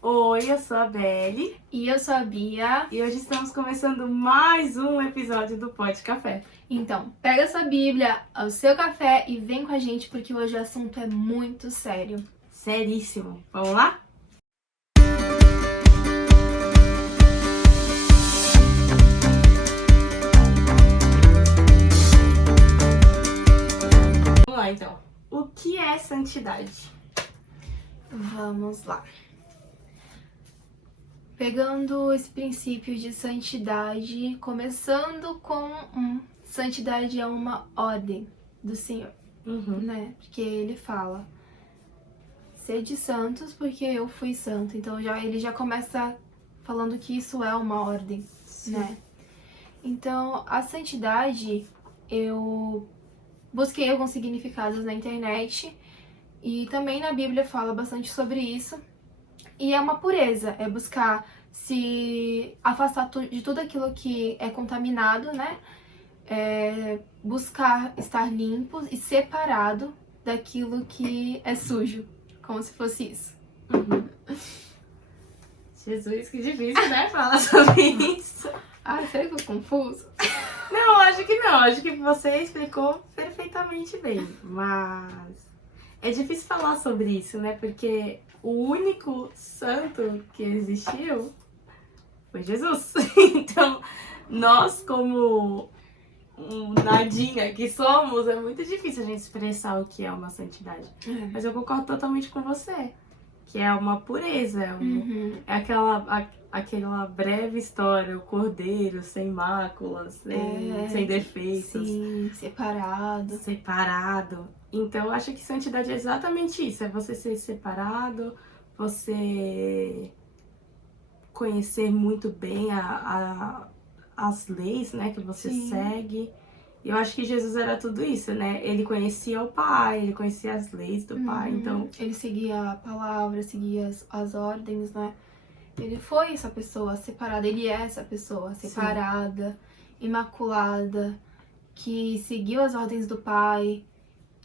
Oi, eu sou a Belle E eu sou a Bia. e hoje estamos começando mais um episódio do Pod Café. Então, pega sua Bíblia, o seu café e vem com a gente porque hoje o assunto é muito sério. Seríssimo. Vamos lá? Vamos lá então. O que é santidade? Vamos lá. Pegando esse princípio de santidade, começando com santidade é uma ordem do Senhor, né? Porque ele fala, sede santos porque eu fui santo. Então ele já começa falando que isso é uma ordem, né? Então, a santidade, eu busquei alguns significados na internet e também na Bíblia fala bastante sobre isso. E é uma pureza, é buscar se afastar de tudo aquilo que é contaminado, né? Buscar estar limpo e separado daquilo que é sujo, como se fosse isso. Jesus, que difícil, né? Falar sobre isso. Ah, será que ficou confuso? Não, acho que não. Acho que você explicou perfeitamente bem. Mas é difícil falar sobre isso, né? Porque o único santo que existiu foi Jesus. Então, nós, como um nadinha que somos, é muito difícil a gente expressar o que é uma santidade. Mas eu concordo totalmente com você. Que é uma pureza, é aquela breve história, o cordeiro sem máculas, sem defeitos. Sim, Separado. Então, eu acho que santidade é exatamente isso. É você ser separado, você conhecer muito bem as leis, né, que você segue. E eu acho que Jesus era tudo isso, né? Ele conhecia o Pai, ele conhecia as leis do Pai, então... Ele seguia a palavra, seguia as ordens, né? Ele foi essa pessoa separada, ele é essa pessoa separada, imaculada, que seguiu as ordens do Pai,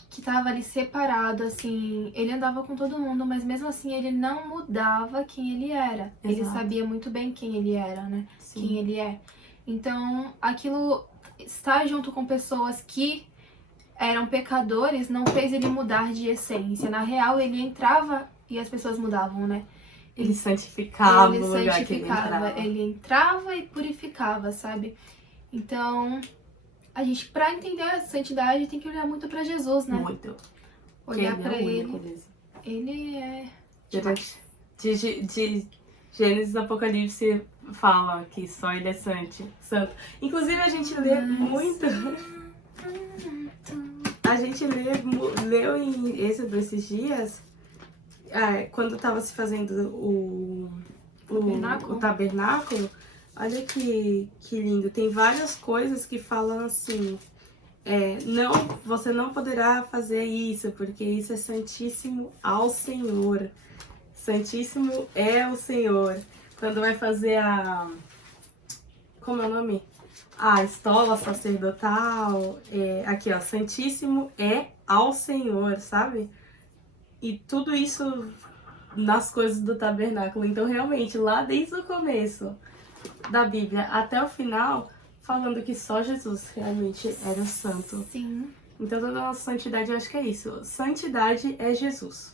que estava ali separado, assim, ele andava com todo mundo, mas mesmo assim ele não mudava quem ele era. Exato. Ele sabia muito bem quem ele era, né? Sim. Quem ele é. Então, aquilo, estar junto com pessoas que eram pecadores, não fez ele mudar de essência. Na real, ele entrava e as pessoas mudavam, né? Ele santificava Ele o lugar que ele santificava, entrava. ele entrava e purificava, sabe? Então, a gente, pra entender a santidade, tem que olhar muito pra Jesus, né? Muito. Olhar Quem pra é o ele. único mesmo. Ele é... De Gênesis e Apocalipse fala que só ele é santo. Inclusive a gente lê muito. A gente leu em Êxodo esses dias, quando estava se fazendo o tabernáculo. Olha que lindo. Tem várias coisas que falam assim. Você não poderá fazer isso, porque isso é santíssimo ao Senhor. Santíssimo é o Senhor. Quando vai fazer como é o nome? A estola sacerdotal. Aqui, ó. Santíssimo é ao Senhor, sabe? E tudo isso nas coisas do tabernáculo. Então, realmente, lá desde o começo da Bíblia até o final, falando que só Jesus realmente era o santo. Sim. Então, toda a nossa santidade, eu acho que é isso. Santidade é Jesus.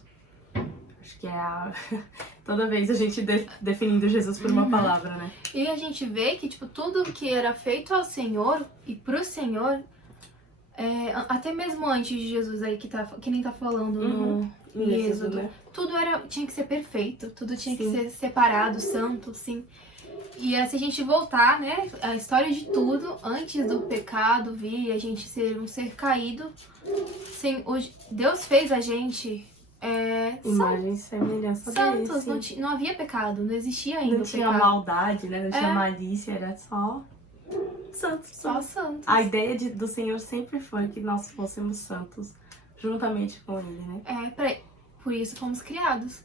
Acho que é toda vez a gente definindo Jesus por uma palavra, né? E a gente vê que, tipo, tudo que era feito ao Senhor e pro Senhor, até mesmo antes de Jesus aí, que nem tá falando no Êxodo, né? Tudo tinha que ser perfeito, tudo tinha que ser separado, santo, sim. E se a gente voltar, né, a história de tudo, antes do pecado vir, a gente ser um ser caído, Deus fez a gente imagem e semelhança dele, santos, não havia pecado, não existia ainda não o tinha pecado. maldade, né? Não tinha malícia, era só santos. Só santos. A ideia do Senhor sempre foi que nós fôssemos santos juntamente com Ele, né? Por isso fomos criados.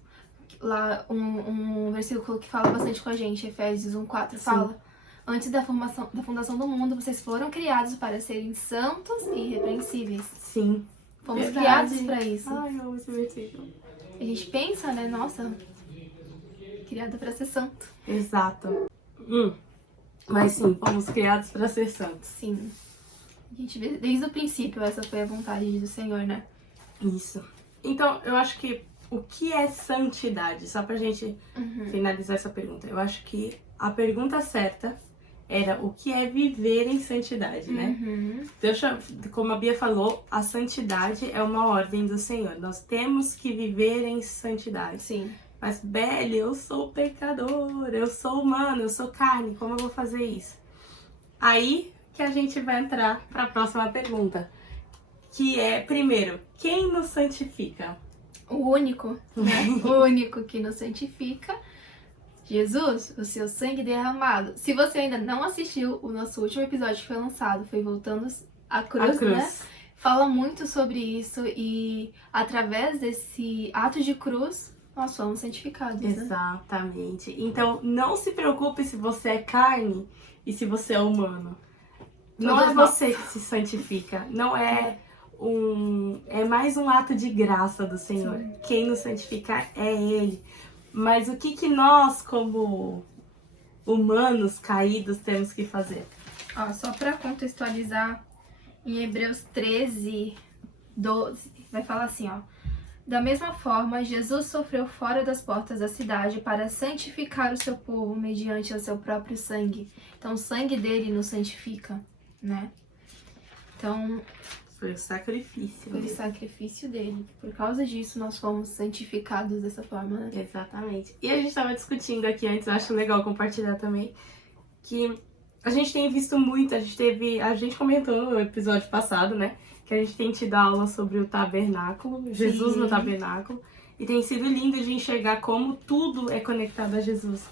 Lá um versículo que fala bastante com a gente, Efésios 1:4, fala: antes da fundação do mundo, vocês foram criados para serem santos e irrepreensíveis. Sim. Fomos criados para isso. Ai, eu amo esse versículo. A gente pensa, né? Nossa, Criado para ser santo. Exato. Mas sim, fomos criados para ser santos. Sim. A gente vê desde o princípio essa foi a vontade do Senhor, né? Isso. Então, eu acho que o que é santidade? Só pra gente finalizar essa pergunta. Eu acho que a pergunta certa era o que é viver em santidade, né? Deus, como a Bia falou, a santidade é uma ordem do Senhor. Nós temos que viver em santidade. Sim. Mas, Belle, eu sou pecador, eu sou humano, eu sou carne, como eu vou fazer isso? Aí que a gente vai entrar para a próxima pergunta, que é, primeiro, quem nos santifica? O único, né? O único que nos santifica, Jesus, o seu sangue derramado. Se você ainda não assistiu, o nosso último episódio que foi lançado, foi Voltando à Cruz, né? Fala muito sobre isso e através desse ato de cruz, nós somos santificados, né? Exatamente. Então, não se preocupe se você é carne e se você é humano. Não é você que se santifica, não é é mais um ato de graça do Senhor. Sim. Quem nos santifica é Ele. Mas o que nós, como humanos caídos, temos que fazer? Ó, só para contextualizar, em Hebreus 13, 12, vai falar assim, ó. Da mesma forma, Jesus sofreu fora das portas da cidade para santificar o seu povo mediante o seu próprio sangue. Então, o sangue dele nos santifica, né? Então, foi o sacrifício. Foi o sacrifício dele. Por causa disso, nós fomos santificados dessa forma, né? Exatamente. E a gente estava discutindo aqui antes, eu acho legal compartilhar também, que a gente tem visto muito, a gente comentou no episódio passado, né? Que a gente tem tido aula sobre o tabernáculo, Jesus no tabernáculo. E tem sido lindo de enxergar como tudo é conectado a Jesus.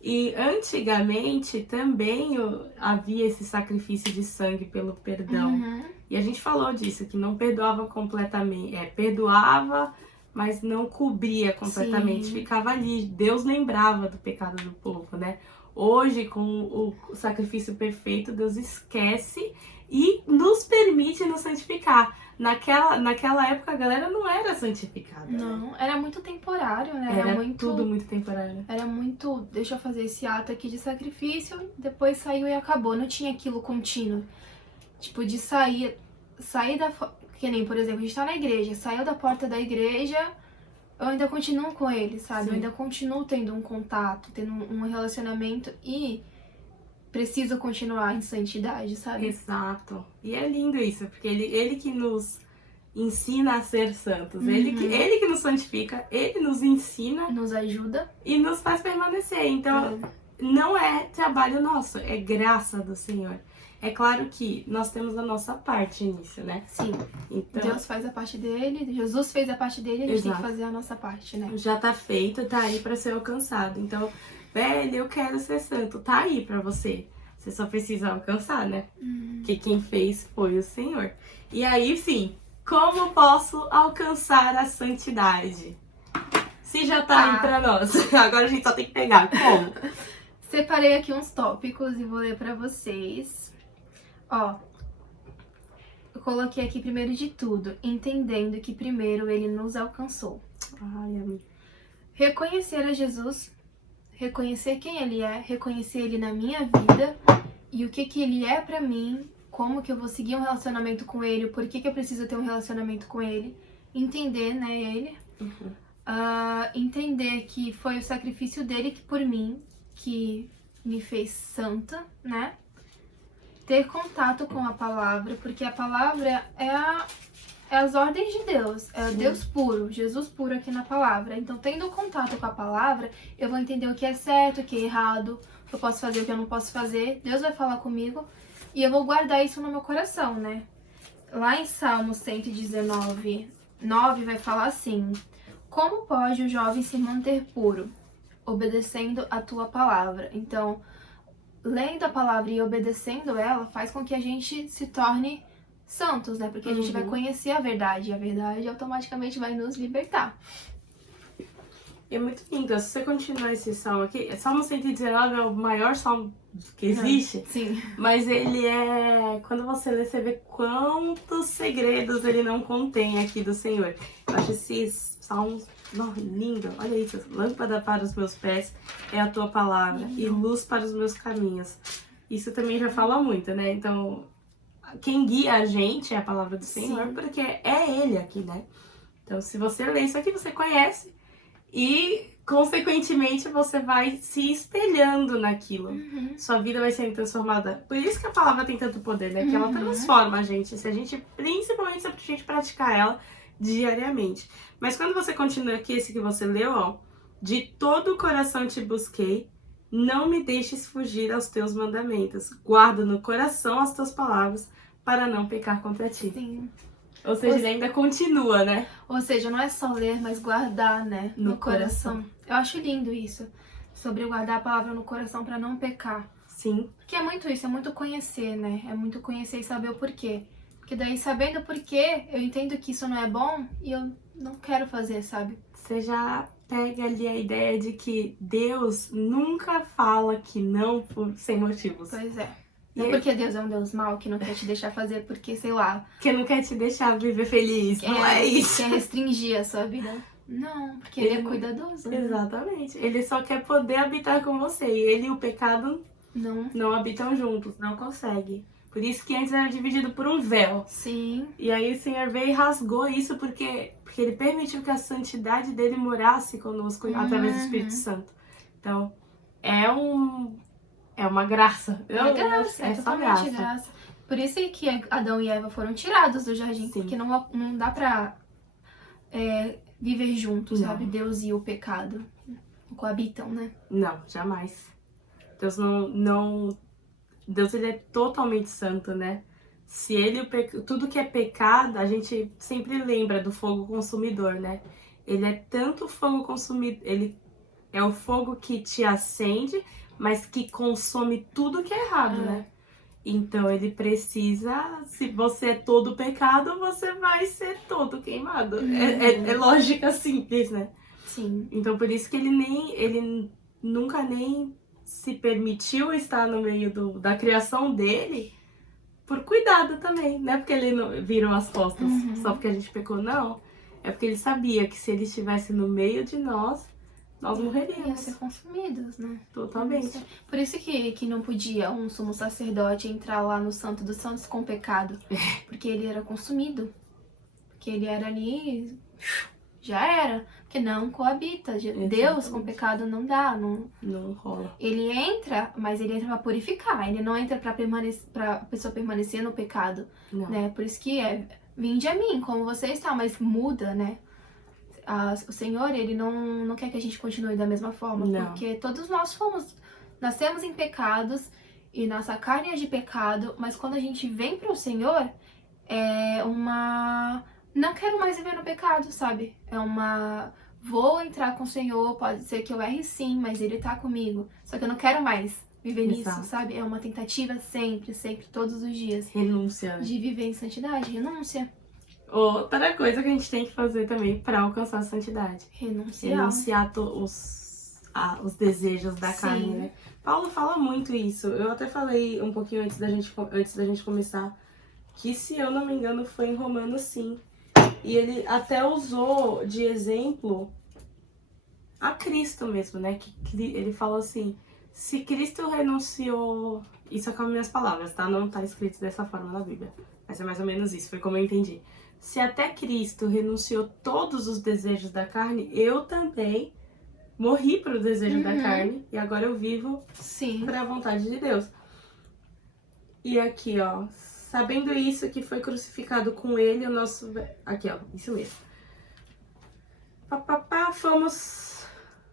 E antigamente também havia esse sacrifício de sangue pelo perdão. E a gente falou disso, que não perdoava completamente. Perdoava, mas não cobria completamente. Sim. Ficava ali. Deus lembrava do pecado do povo, né? Hoje, com o sacrifício perfeito, Deus esquece e nos permite nos santificar. Naquela época a galera não era santificada. Não, era muito temporário, né? Era tudo muito temporário. Era muito, deixa eu fazer esse ato aqui de sacrifício, depois saiu e acabou. Não tinha aquilo contínuo. Tipo, de sair da... Que nem, por exemplo, a gente tá na igreja, saiu da porta da igreja, eu ainda continuo com ele, sabe? Sim. Eu ainda continuo tendo um contato, tendo um relacionamento e preciso continuar em santidade, sabe? Exato. E é lindo isso, porque ele que nos ensina a ser santos. Ele que nos santifica, ele nos ensina. Nos ajuda. E nos faz permanecer. Então, não é trabalho nosso, é graça do Senhor. É claro que nós temos a nossa parte nisso, né? Sim. Então, Deus faz a parte dele, Jesus fez a parte dele, a gente tem que fazer a nossa parte, né? Já tá feito, tá aí pra ser alcançado. Então, velho, eu quero ser santo, tá aí pra você. Você só precisa alcançar, né? Que quem fez foi o Senhor. E aí, sim, como posso alcançar a santidade? Se já tá aí pra nós, agora a gente só tem que pegar. Como? Separei aqui uns tópicos e vou ler pra vocês. Ó, eu coloquei aqui primeiro de tudo, entendendo que primeiro ele nos alcançou. Ai, amiga. Reconhecer a Jesus, reconhecer quem ele é, reconhecer ele na minha vida e o que ele é pra mim, como que eu vou seguir um relacionamento com ele, por que eu preciso ter um relacionamento com ele, entender, né, ele. Entender que foi o sacrifício dele que por mim, que me fez santa, né? Ter contato com a palavra, porque a palavra é as ordens de Deus, é o Deus puro, Jesus puro aqui na palavra. Então, tendo contato com a palavra, eu vou entender o que é certo, o que é errado, o que eu posso fazer, o que eu não posso fazer. Deus vai falar comigo e eu vou guardar isso no meu coração, né? Lá em Salmo 119, 9 vai falar assim: como pode o jovem se manter puro? Obedecendo a tua palavra. Então, lendo a palavra e obedecendo ela faz com que a gente se torne santos, né? Porque a gente vai conhecer a verdade e a verdade automaticamente vai nos libertar. E é muito lindo. Se você continuar esse salmo aqui, Salmo 119 é o maior salmo que existe. Sim. Mas ele é... Quando você lê, você vê quantos segredos ele não contém aqui do Senhor. Eu acho esses salmos lindo. Olha isso. Lâmpada para os meus pés é a tua palavra e luz para os meus caminhos. Isso também já fala muito, né? Então, quem guia a gente é a palavra do Senhor, Sim. porque é Ele aqui, né? Então, se você lê isso aqui, você conhece e, consequentemente, você vai se espelhando naquilo. Sua vida vai sendo transformada. Por isso que a palavra tem tanto poder, né? Que ela transforma a gente. Se a gente, principalmente, se a gente praticar ela diariamente. Mas quando você continua aqui, esse que você leu, ó. De todo o coração te busquei, não me deixes fugir aos teus mandamentos. Guarda no coração as tuas palavras para não pecar contra ti. Sim. Ou seja, ele ainda continua, né? Ou seja, não é só ler, mas guardar, né? No coração. Eu acho lindo isso. Sobre guardar a palavra no coração para não pecar. Sim. Porque é muito isso, é muito conhecer, né? É muito conhecer e saber o porquê. Porque daí, sabendo o porquê, eu entendo que isso não é bom e eu não quero fazer, sabe? Você já pega ali a ideia de que Deus nunca fala que não sem motivos. Pois é. Não porque Deus é um Deus mau que não quer te deixar fazer porque, sei lá... Que não quer te deixar viver feliz, não é isso. Quer restringir a sua vida. Não, porque ele é cuidadoso. Né? Exatamente. Ele só quer poder habitar com você. E ele e o pecado não habitam juntos, não consegue. Por isso que antes era dividido por um véu. Sim. E aí o Senhor veio e rasgou isso porque ele permitiu que a santidade dele morasse conosco através do Espírito Santo. Então, é uma graça. É uma graça, é totalmente graça. Por isso que Adão e Eva foram tirados do jardim. Sim. Porque não dá pra viver juntos, sabe? Deus e o pecado coabitam, né? Não, jamais. Deus não... Deus, ele é totalmente santo, né? Se ele... Tudo que é pecado, a gente sempre lembra do fogo consumidor, né? Ele é tanto fogo consumidor... Ele é o fogo que te acende, mas que consome tudo que é errado, né? Então, ele precisa... Se você é todo pecado, você vai ser todo queimado. É lógica simples, né? Sim. Então, por isso que ele nunca nem se permitiu estar no meio da criação dele por cuidado também. Não é porque ele virou as costas só porque a gente pecou, não. É porque ele sabia que se ele estivesse no meio de nós morreríamos. Iam ser consumidos, né? Totalmente. Por isso que não podia um sumo sacerdote entrar lá no Santo dos Santos com pecado. Porque ele era consumido. Porque ele era ali... Já era. Porque não coabita. Exatamente. Deus com pecado não dá. Não rola. Ele entra, mas ele entra pra purificar. Ele não entra pra pessoa permanecer no pecado. Não. Né? Por isso que vinde a mim, como você está. Mas muda, né? O Senhor, ele não quer que a gente continue da mesma forma. Não. Porque todos nós nascemos em pecados. E nossa carne é de pecado. Mas quando a gente vem pro Senhor, é uma... Não quero mais viver no pecado, sabe? Vou entrar com o Senhor, pode ser que eu erre sim, mas Ele tá comigo. Só que eu não quero mais viver nisso, sabe? É uma tentativa sempre, todos os dias. Renúncia. De viver em santidade, renúncia. Outra coisa que a gente tem que fazer também pra alcançar a santidade. Renunciar os desejos da carne, né? Paulo fala muito isso. Eu até falei um pouquinho antes da gente começar, que se eu não me engano foi em Romanos 5. E ele até usou de exemplo a Cristo mesmo, né? Que ele falou assim, se Cristo renunciou... Isso é com as minhas palavras, tá? Não tá escrito dessa forma na Bíblia. Mas é mais ou menos isso, foi como eu entendi. Se até Cristo renunciou todos os desejos da carne, eu também morri para o desejo da carne. E agora eu vivo para a vontade de Deus. E aqui, ó... Sabendo isso, que foi crucificado com ele o nosso... Aqui, ó, isso mesmo.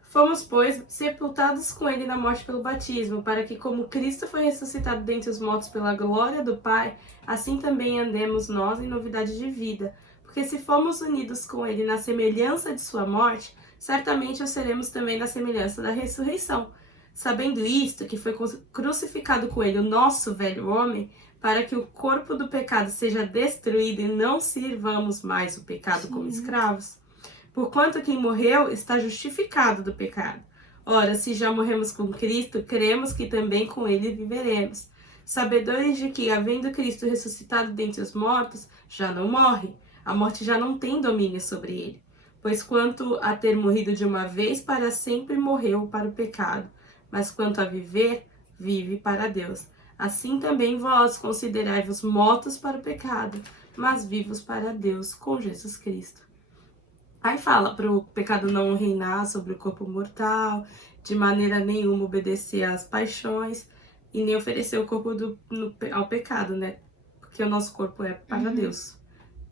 Fomos, pois, sepultados com ele na morte pelo batismo, para que, como Cristo foi ressuscitado dentre os mortos pela glória do Pai, assim também andemos nós em novidade de vida. Porque se fomos unidos com ele na semelhança de sua morte, certamente o seremos também na semelhança da ressurreição. Sabendo isto, que foi crucificado com ele o nosso velho homem, para que o corpo do pecado seja destruído e não sirvamos mais o pecado como escravos. Porquanto quem morreu está justificado do pecado. Ora, se já morremos com Cristo, cremos que também com ele viveremos, sabedores de que, havendo Cristo ressuscitado dentre os mortos, já não morre. A morte já não tem domínio sobre ele. Pois quanto a ter morrido de uma vez, para sempre morreu para o pecado. Mas quanto a viver, vive para Deus. Assim também vós considerai-vos mortos para o pecado, mas vivos para Deus com Jesus Cristo. Aí fala para o pecado não reinar sobre o corpo mortal, de maneira nenhuma obedecer às paixões e nem oferecer o corpo ao pecado, né? Porque o nosso corpo é para Deus,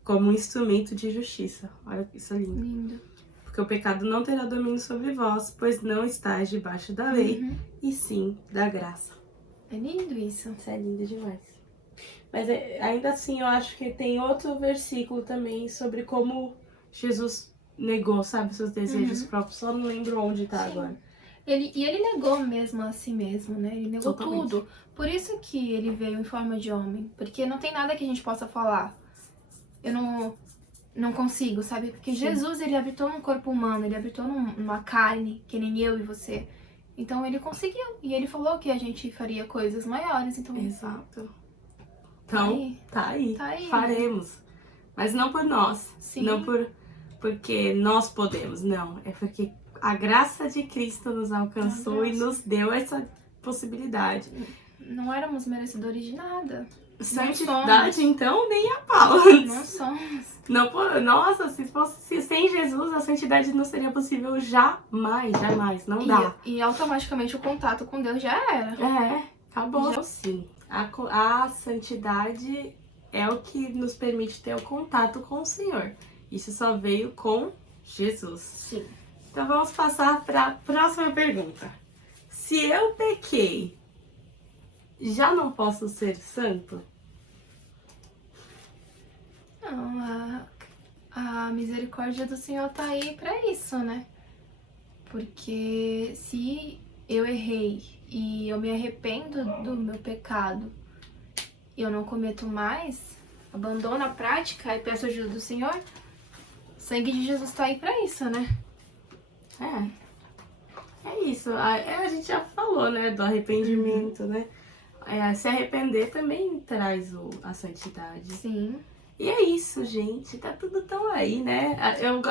como um instrumento de justiça. Olha isso é lindo. Lindo. Porque o pecado não terá domínio sobre vós, pois não estáis debaixo da lei, e sim da graça. É lindo isso. Isso é lindo demais. Mas ainda assim, eu acho que tem outro versículo também sobre como Jesus negou, sabe, seus desejos próprios. Só não lembro onde tá agora. Ele negou mesmo a si mesmo, né? Ele negou Totalmente. tudo. Por isso que ele veio em forma de homem. Porque não tem nada que a gente possa falar. Eu não consigo, sabe? Porque Jesus, ele habitou num corpo humano, ele habitou numa carne, que nem eu e você. Então ele conseguiu. E ele falou que a gente faria coisas maiores. Então, Exato. Então, tá aí. Né? Faremos. Mas não por nós. Sim. Não porque nós podemos. Não. É porque a graça de Cristo nos alcançou e nos deu essa possibilidade. Não éramos merecedores de nada. Santidade, então, nem a pau. Não somos. Nossa, se sem Jesus a santidade não seria possível jamais, não dá. E automaticamente o contato com Deus já era. Acabou. Sim, a santidade é o que nos permite ter o contato com o Senhor. Isso só veio com Jesus. Sim. Então vamos passar para a próxima pergunta. Se eu pequei, já não posso ser santo? Não, a misericórdia do Senhor tá aí pra isso, né? Porque se eu errei e eu me arrependo do meu pecado e eu não cometo mais, abandono a prática e peço ajuda do Senhor, o sangue de Jesus tá aí pra isso, né? É isso. A gente já falou, né, do arrependimento, né? Se arrepender também traz a santidade. Sim. E é isso, gente. Tá tudo tão aí, né?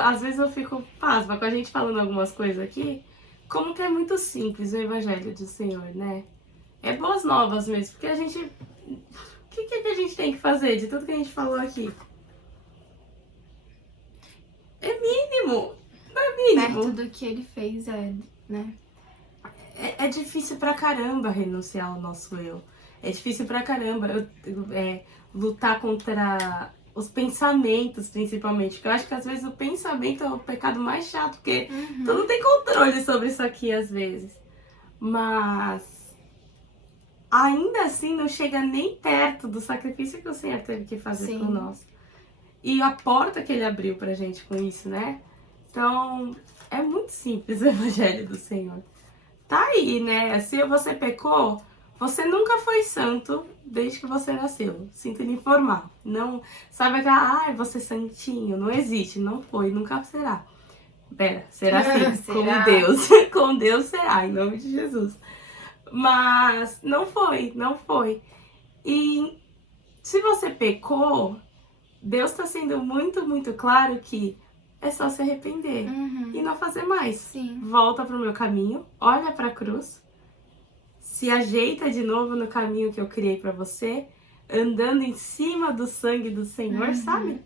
Às vezes eu fico pasma com a gente falando algumas coisas aqui, como que é muito simples o evangelho do Senhor, né? É boas novas mesmo, porque a gente... O que a gente tem que fazer de tudo que a gente falou aqui? É mínimo! Não é mínimo? Perto do que ele fez, né? É difícil pra caramba renunciar ao nosso eu. É difícil pra caramba lutar contra os pensamentos, principalmente. Porque eu acho que às vezes o pensamento é o pecado mais chato, porque tu não tem controle sobre isso aqui às vezes. Mas ainda assim não chega nem perto do sacrifício que o Senhor teve que fazer por nós. E a porta que ele abriu pra gente com isso, né? Então, é muito simples o evangelho do Senhor. Tá aí, né? Se você pecou, você nunca foi santo desde que você nasceu. Sinto lhe informar. Não, sabe aquela, você santinho, não existe, não foi, nunca será. Será sim, Será? com Deus. Com Deus será, em nome de Jesus. Mas não foi. E se você pecou, Deus está sendo muito, muito claro que é só se arrepender e não fazer mais. Sim. Volta pro meu caminho, olha pra cruz, se ajeita de novo no caminho que eu criei pra você, andando em cima do sangue do Senhor, sabe?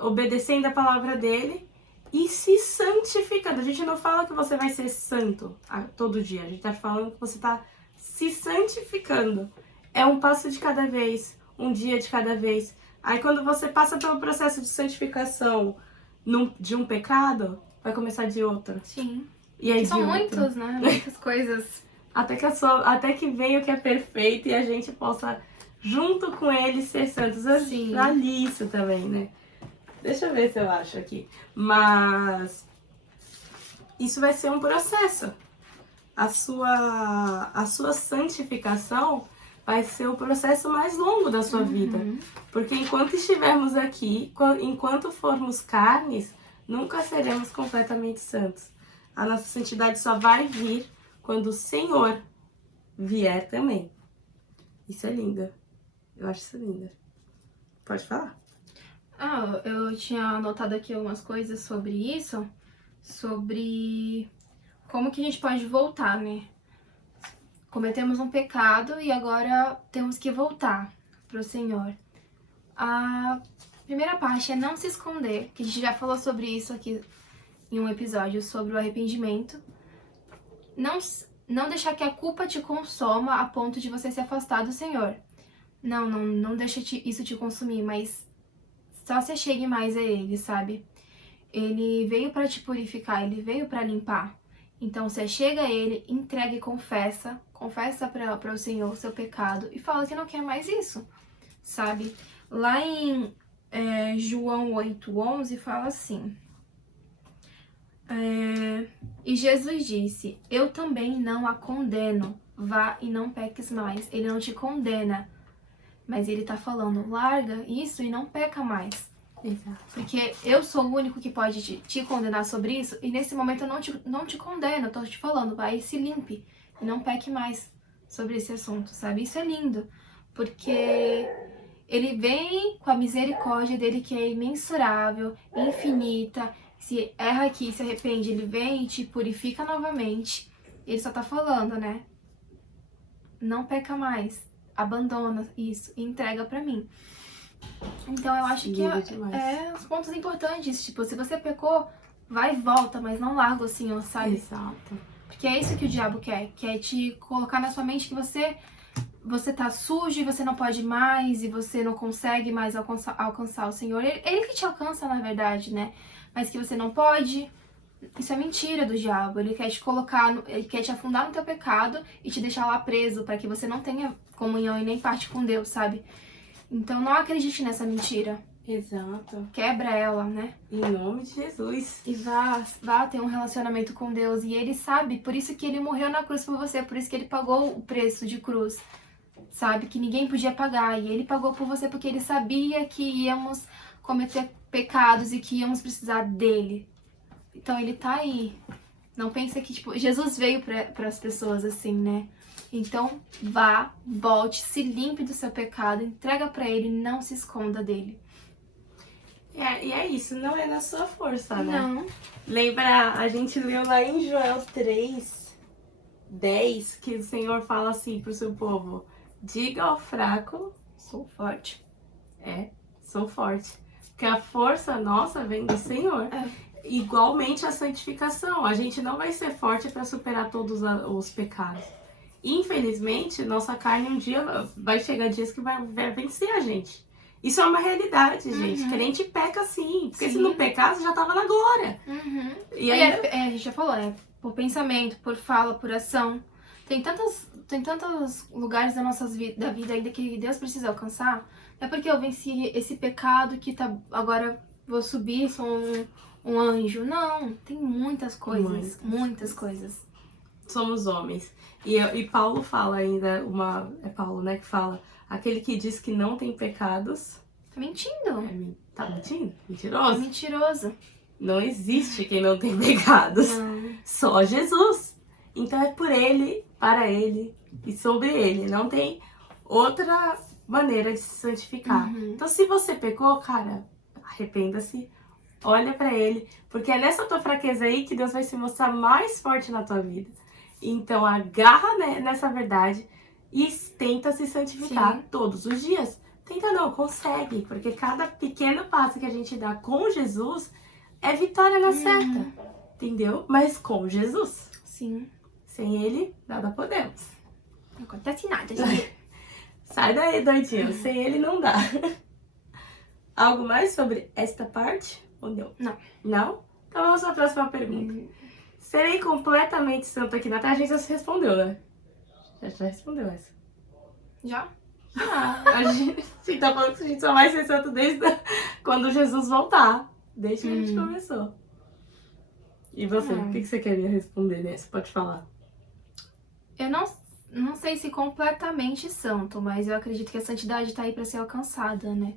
Obedecendo a palavra dele e se santificando. A gente não fala que você vai ser santo todo dia, a gente tá falando que você tá se santificando. É um passo de cada vez, um dia de cada vez. Aí quando você passa pelo processo de santificação de um pecado, vai começar de outro. Sim. E aí São de outro. muitos, né? Muitas coisas. Até que venha o que é perfeito e a gente possa, junto com ele, ser santos. Sim. Ali isso também, né? Deixa eu ver se eu acho aqui. Mas isso vai ser um processo. A sua santificação vai ser o processo mais longo da sua vida. Porque enquanto estivermos aqui, enquanto formos carnes, nunca seremos completamente santos. A nossa santidade só vai vir quando o Senhor vier também. Isso é lindo. Eu acho isso lindo. Pode falar. Eu tinha anotado aqui algumas coisas sobre isso, sobre como que a gente pode voltar, né? Cometemos um pecado e agora temos que voltar pro Senhor. A primeira parte é não se esconder, que a gente já falou sobre isso aqui em um episódio sobre o arrependimento. Não deixar que a culpa te consoma a ponto de você se afastar do Senhor. Não deixa isso te consumir, mas só se chegue mais a Ele, sabe? Ele veio para te purificar, Ele veio para limpar. Então, você chega a Ele, entrega e confessa para o Senhor o seu pecado e fala que não quer mais isso, sabe? Lá em João 8:11 fala assim: e Jesus disse, eu também não a condeno, vá e não peques mais. Ele não te condena, mas ele tá falando, larga isso e não peca mais. Exato. Porque eu sou o único que pode te condenar sobre isso, e nesse momento eu não te condeno, eu tô te falando, vai e se limpe, e não peque mais sobre esse assunto, sabe? Isso é lindo, porque ele vem com a misericórdia dele que é imensurável, infinita. Se erra aqui, se arrepende, ele vem e te purifica novamente. Ele só tá falando, né? Não peca mais, abandona isso e entrega pra mim. Então eu acho que é os pontos importantes, tipo, se você pecou, vai e volta, mas não larga o Senhor, sabe? Exato. Porque é isso que o diabo quer te colocar na sua mente que você tá sujo e você não pode mais e você não consegue mais alcançar o Senhor. Ele que te alcança, na verdade, né? Mas que você não pode. Isso é mentira do diabo. Ele quer te colocar, ele quer te afundar no teu pecado e te deixar lá preso para que você não tenha comunhão e nem parte com Deus, sabe? Então não acredite nessa mentira. Exato. Quebra ela, né? Em nome de Jesus. E vá ter um relacionamento com Deus. E ele sabe, por isso que ele morreu na cruz por você, por isso que ele pagou o preço de cruz. Sabe? Que ninguém podia pagar. E ele pagou por você porque ele sabia que íamos cometer pecados e que íamos precisar dele. Então ele tá aí. Não pensa que, tipo, Jesus veio para as pessoas assim, né? Então vá, volte, se limpe do seu pecado, entrega para ele, não se esconda dele. E é isso, não é na sua força, né? Não. Lembra, a gente leu lá em Joel 3:10 que o Senhor fala assim pro seu povo: diga ao fraco, Sou forte. Sou forte. Porque a força nossa vem do Senhor. Igualmente a santificação. A gente não vai ser forte para superar todos os pecados. Infelizmente, nossa carne um dia vai chegar dias que vai vencer a gente. Isso é uma realidade, gente. Crente peca sim. Porque se não pecasse, já tava na glória. E aí, a gente já falou, né? Por pensamento, por fala, por ação. Tem tantos lugares da vida ainda que Deus precisa alcançar. Não é porque eu venci esse pecado que agora vou subir, sou um anjo. Não, tem muitas coisas. Muitas coisas. Somos homens. E Paulo fala ainda, é Paulo, né, que fala, aquele que diz que não tem pecados... Tá mentindo. Tá mentindo? Mentiroso? É mentiroso. Não existe quem não tem pecados. Não. Só Jesus. Então é por ele, para ele e sobre ele. Não tem outra maneira de se santificar. Então se você pecou, cara, arrependa-se. Olha pra ele. Porque é nessa tua fraqueza aí que Deus vai se mostrar mais forte na tua vida. Então agarra nessa verdade e tenta se santificar todos os dias. Tenta não, consegue. Porque cada pequeno passo que a gente dá com Jesus é vitória na certa. Entendeu? Mas com Jesus. Sim. Sem ele, nada podemos. Não acontece nada, gente. Sai daí, doidinho. Sem ele não dá. Algo mais sobre esta parte? Ou não? Não. Não? Então vamos para a próxima pergunta. Serei completamente santo aqui na Terra? A gente já se respondeu, né? Já respondeu essa. Já? A gente tá falando que a gente só vai ser santo desde quando Jesus voltar. Desde que a gente começou. E você? O que você queria responder nessa? Pode falar. Eu não sei se completamente santo, mas eu acredito que a santidade tá aí para ser alcançada, né?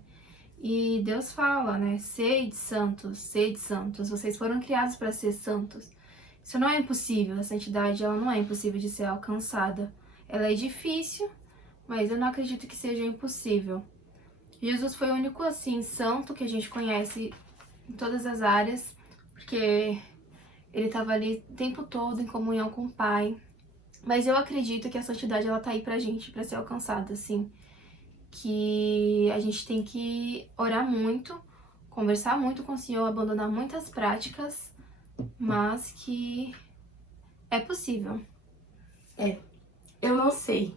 E Deus fala, né? Sede santos, vocês foram criados para ser santos. Isso não é impossível, a santidade ela não é impossível de ser alcançada. Ela é difícil, mas eu não acredito que seja impossível. Jesus foi o único, assim, santo que a gente conhece em todas as áreas, porque ele estava ali o tempo todo em comunhão com o Pai. Mas eu acredito que a santidade, ela tá aí pra gente, pra ser alcançada, assim. Que a gente tem que orar muito, conversar muito com o Senhor, abandonar muitas práticas, mas que é possível. Eu não sei.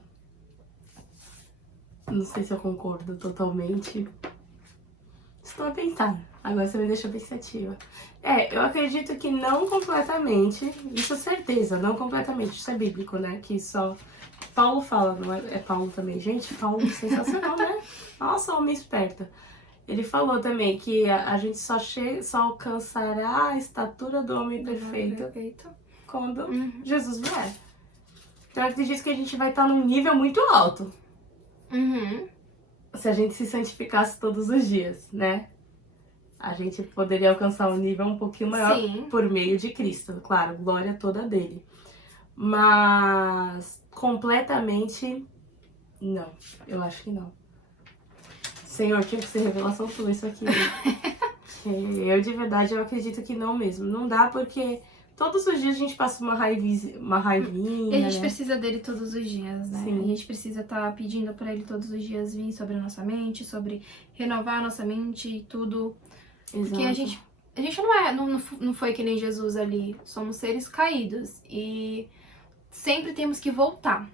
Não sei se eu concordo totalmente. Estou a pensar. Agora você me deixou pensativa. Eu acredito que não completamente. Isso é certeza, não completamente. Isso é bíblico, né? Que só Paulo fala, não é? É Paulo também. Gente, Paulo sensacional, né? Nossa, homem esperta. Ele falou também que a gente só alcançará a estatura do homem perfeito quando Jesus vier. Então eu acredito que a gente vai estar num nível muito alto. Se a gente se santificasse todos os dias, né? A gente poderia alcançar um nível um pouquinho maior por meio de Cristo. Claro, glória toda dele. Mas completamente não. Eu acho que não. Senhor, tinha que ser revelação tua isso aqui. Eu de verdade eu acredito que não mesmo. Não dá porque todos os dias a gente passa uma raivinha. E a gente né? precisa dele todos os dias, né? Sim. A gente precisa estar pedindo pra ele todos os dias vir sobre a nossa mente, sobre renovar a nossa mente e tudo. Exato. Porque a gente não foi que nem Jesus ali. Somos seres caídos e sempre temos que voltar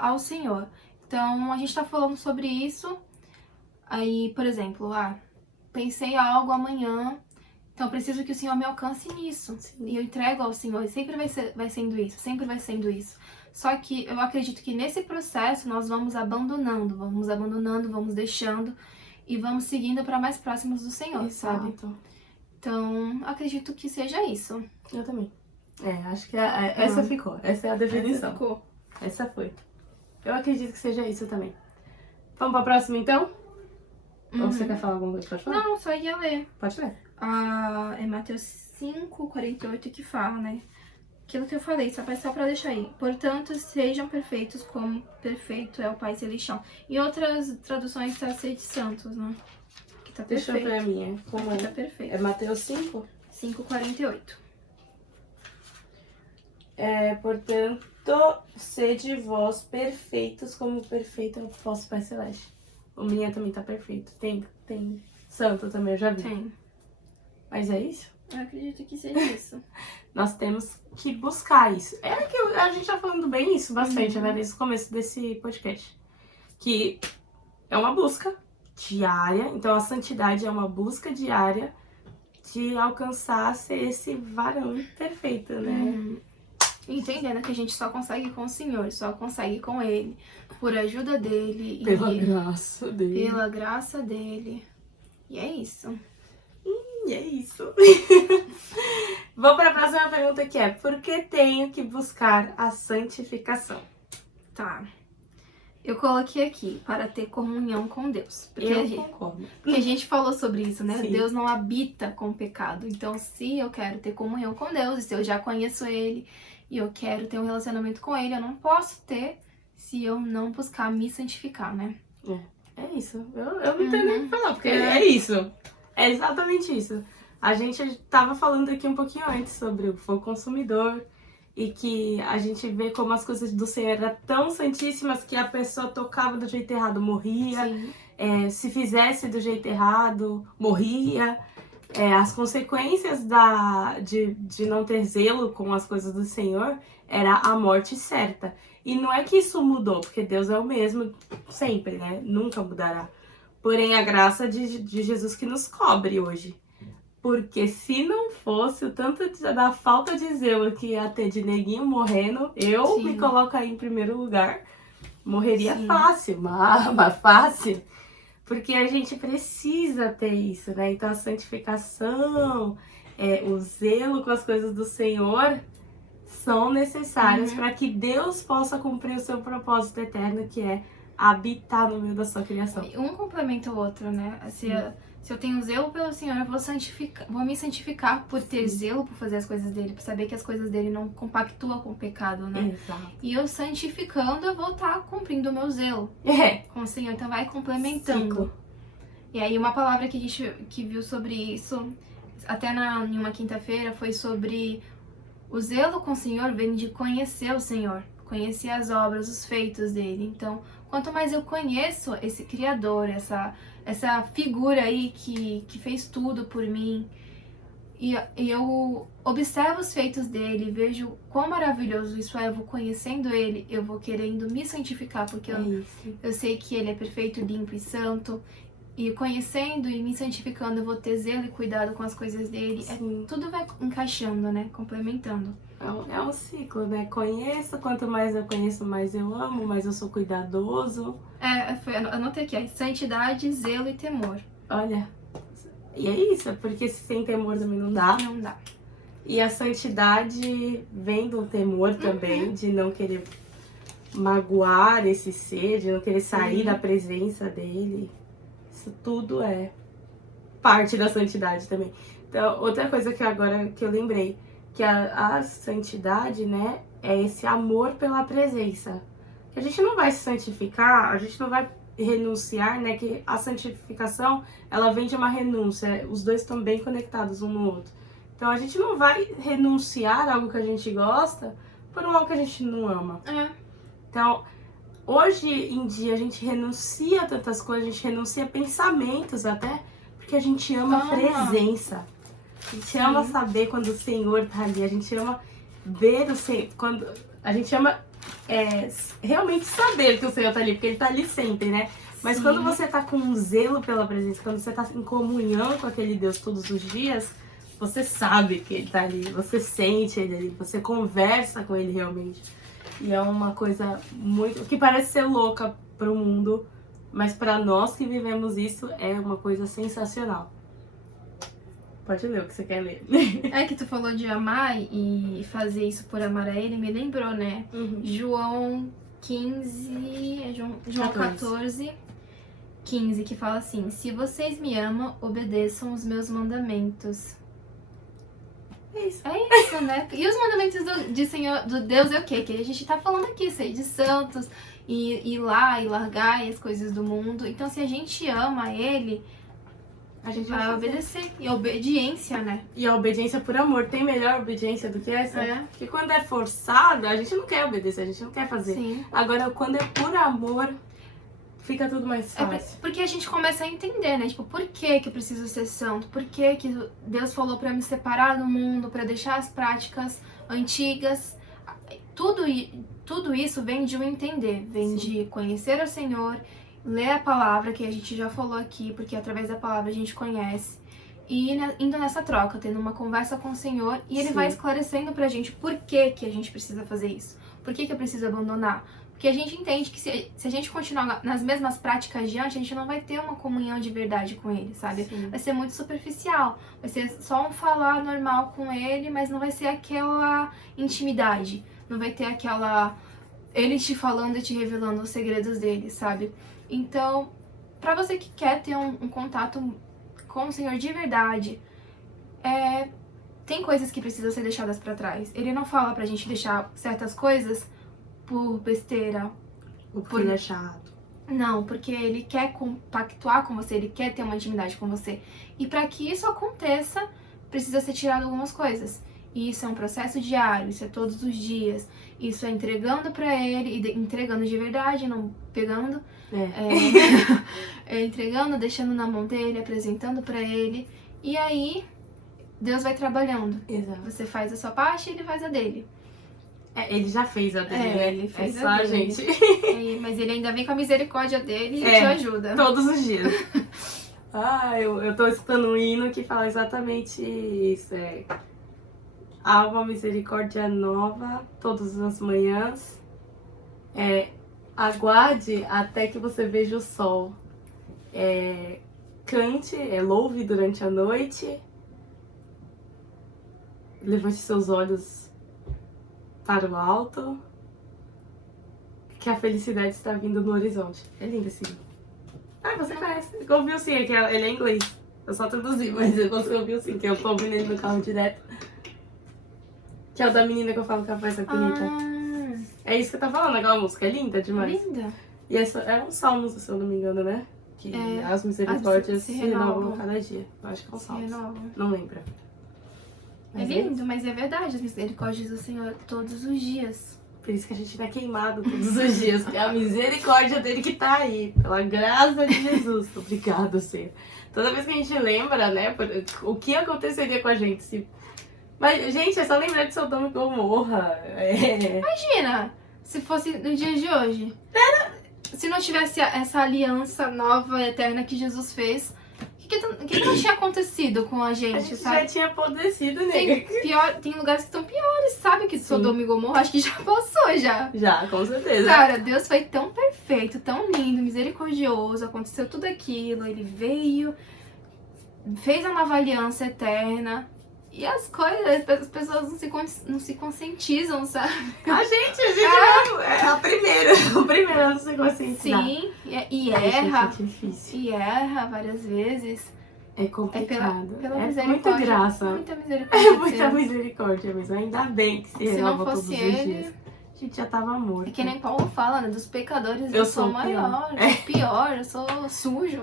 ao Senhor. Então a gente tá falando sobre isso. Aí, por exemplo, pensei algo amanhã. Então, eu preciso que o Senhor me alcance nisso. Sim. E eu entrego ao Senhor. E sempre vai sendo isso. Sempre vai sendo isso. Só que eu acredito que nesse processo nós vamos abandonando, vamos deixando. E vamos seguindo para mais próximos do Senhor, sabe? Então, acredito que seja isso. Eu também. Acho que essa ficou. Essa é a definição. Essa foi. Eu acredito que seja isso também. Vamos pra próxima, então? Ou você quer falar alguma coisa? Pode falar? Não, só ia ler. Pode ler. É Mateus 5:48 que fala, né? Aquilo que eu falei, só pra deixar aí. Portanto, sejam perfeitos como perfeito é o Pai Celestial. Em outras traduções tá sede santos, né? Que tá perfeito. Deixa eu ver a minha. Como é? Tá perfeito. É Mateus 5? 5:48. Portanto, sede vós perfeitos como perfeito é o vosso Pai Celeste. O minha também tá perfeito. Tem santo também, eu já vi. Tem. Mas é isso? Eu acredito que seja isso. Nós temos que buscar isso. Que a gente tá falando bem isso bastante, né? Desde o começo desse podcast. Que é uma busca diária. Então, a santidade é uma busca diária de alcançar ser esse varão perfeito, né? Entendendo que a gente só consegue com o Senhor, só consegue com Ele, por ajuda dEle. Pela graça dele. Pela graça dEle. E é isso. E é isso. Vamos para a próxima pergunta que é: por que tenho que buscar a santificação? Tá. Eu coloquei aqui, para ter comunhão com Deus. Concordo. Porque a gente falou sobre isso, né? Sim. Deus não habita com o pecado. Então, se eu quero ter comunhão com Deus, e se eu já conheço Ele, e eu quero ter um relacionamento com Ele, eu não posso ter se eu não buscar me santificar, né? É isso. Eu não tenho nem o que falar, porque é isso. É exatamente isso. A gente tava falando aqui um pouquinho antes sobre o fogo consumidor e que a gente vê como as coisas do Senhor eram tão santíssimas que a pessoa tocava do jeito errado, morria. Se fizesse do jeito errado, morria. As consequências de não ter zelo com as coisas do Senhor era a morte certa. E não é que isso mudou, porque Deus é o mesmo sempre, né? Nunca mudará. Porém, a graça de Jesus que nos cobre hoje. Porque se não fosse o tanto da falta de zelo que ia ter de neguinho morrendo, eu me coloco aí em primeiro lugar. Morreria fácil, mas fácil. Porque a gente precisa ter isso, né? Então a santificação, o zelo com as coisas do Senhor são necessárias para que Deus possa cumprir o seu propósito eterno, que é habitar no meio da sua criação. Um complementa o outro, né? Se eu tenho zelo pelo Senhor, eu vou me santificar por ter zelo por fazer as coisas dele, por saber que as coisas dele não compactuam com o pecado, né? Exato. E eu santificando, eu vou estar cumprindo o meu zelo com o Senhor, então vai complementando. Ciclo. E aí uma palavra que a gente viu sobre isso, até em uma quinta-feira, foi sobre o zelo com o Senhor vem de conhecer o Senhor, conhecer as obras, os feitos dele. Então, quanto mais eu conheço esse Criador, essa figura aí que fez tudo por mim, e eu observo os feitos dele, vejo quão maravilhoso isso é, eu vou conhecendo ele, eu vou querendo me santificar, porque eu sei que ele é perfeito, limpo e santo. E conhecendo e me santificando, eu vou ter zelo e cuidado com as coisas dele. Tudo vai encaixando, né? Complementando. É um ciclo, né? Conheço, quanto mais eu conheço, mais eu amo, mais eu sou cuidadoso. Anotei aqui, santidade, zelo e temor. Olha, e é isso, porque sem temor também não dá. Não dá. E a santidade vem do temor também, de não querer magoar esse ser, de não querer sair da presença dele. Isso tudo é parte da santidade também. Então, outra coisa que agora que eu lembrei, que a santidade, né, é esse amor pela presença. Que a gente não vai se santificar, a gente não vai renunciar, né, que a santificação, ela vem de uma renúncia, os dois estão bem conectados um no outro. Então, a gente não vai renunciar a algo que a gente gosta por um algo que a gente não ama. Então, hoje em dia a gente renuncia a tantas coisas, a gente renuncia a pensamentos até, porque a gente ama a presença. A gente ama saber quando o Senhor tá ali, a gente ama ver o Senhor, quando a gente ama realmente saber que o Senhor tá ali, porque ele tá ali sempre, né? Mas quando você tá com um zelo pela presença, quando você tá em comunhão com aquele Deus todos os dias, você sabe que ele tá ali, você sente ele ali, você conversa com ele realmente. E é uma coisa muito... que parece ser louca pro mundo, mas pra nós que vivemos isso, é uma coisa sensacional. Pode ler o que você quer ler. É que tu falou de amar e fazer isso por amar a ele, me lembrou, né? João 15... João 14, 15, que fala assim: se vocês me amam, obedeçam os meus mandamentos. É isso, né? E os mandamentos do Deus é o quê? Que a gente tá falando aqui, ser de santos, e ir lá e largar as coisas do mundo. Então, se a gente ama ele, a gente vai obedecer. E a obediência, né? E a obediência por amor. Tem melhor obediência do que essa? Porque quando é forçada, a gente não quer obedecer, a gente não quer fazer. Agora, quando é por amor, fica tudo mais fácil. Porque a gente começa a entender, né? Tipo, por que eu preciso ser santo? Por que Deus falou pra me separar do mundo, pra deixar as práticas antigas? Tudo isso vem de um entender, vem de conhecer o Senhor, ler a palavra, que a gente já falou aqui, porque através da palavra a gente conhece, e indo nessa troca, tendo uma conversa com o Senhor, e Ele vai esclarecendo pra gente por que a gente precisa fazer isso, por que eu preciso abandonar. Porque a gente entende que se a gente continuar nas mesmas práticas de antes, a gente não vai ter uma comunhão de verdade com ele, sabe? Vai ser muito superficial, vai ser só um falar normal com ele, mas não vai ser aquela intimidade, não vai ter aquela... ele te falando e te revelando os segredos dele, sabe? Então, pra você que quer ter um contato com o Senhor de verdade, tem coisas que precisam ser deixadas pra trás. Ele não fala pra gente deixar certas coisas por besteira. Por ele é chato. Não, porque ele quer compactuar com você, ele quer ter uma intimidade com você. E para que isso aconteça, precisa ser tirado algumas coisas. E isso é um processo diário, isso é todos os dias. Isso é entregando pra ele, e entregando de verdade, não pegando. Entregando, deixando na mão dele, apresentando pra ele. E aí, Deus vai trabalhando. Exato. Você faz a sua parte e ele faz a dele. Ele já fez a dele, ele fez só a gente. Mas ele ainda vem com a misericórdia dele e te ajuda. Todos os dias. Eu tô escutando um hino que fala exatamente isso. Há uma misericórdia nova todas as manhãs. Aguarde até que você veja o sol. Cante, louve durante a noite. Levante seus olhos para o alto. que a felicidade está vindo no horizonte. É lindo esse livro. Ah, você conhece. Ouviu sim, é que ele é em inglês. Eu só traduzi, mas você ouviu sim, que eu tô ouvindo ele no carro direto. Que é o da menina que eu falo que ela faz essa bonita. É isso que eu tô falando, aquela música é linda demais. Linda. E essa é um salmo, se eu não me engano, né? Que as misericórdias se renovam cada dia. Eu acho que é um salmo. Não lembro. Mas é lindo, mas é verdade, as misericórdias do Senhor todos os dias. Por isso que a gente tá queimado todos os dias, porque é a misericórdia dele que tá aí, pela graça de Jesus. Obrigada, Senhor. Toda vez que a gente lembra, né, o que aconteceria com a gente se... Mas, gente, é só lembrar de Sodoma e Gomorra. Imagina, se fosse no dia de hoje. Se não tivesse essa aliança nova, eterna que Jesus fez, o que não tinha acontecido com a gente, sabe? Já tinha apodrecido, né? Tem lugares que estão piores, sabe? Que Sodoma e Gomorra, acho que já passou, já. Já, com certeza. Cara, Deus foi tão perfeito, tão lindo, misericordioso, aconteceu tudo aquilo, ele veio, fez a nova aliança eterna. E as coisas, as pessoas não se conscientizam, sabe? A gente é a primeira. O primeiro a não se conscientizar. Sim, e erra. É difícil. E erra várias vezes. É complicado. Pela é misericórdia. muita graça. Muita misericórdia. É muita misericórdia mesmo. Ainda bem que se renova todos os dias. A gente já tava morto. É que nem Paulo fala, né? Dos pecadores eu sou maior, pior. Eu sou pior, eu sou sujo.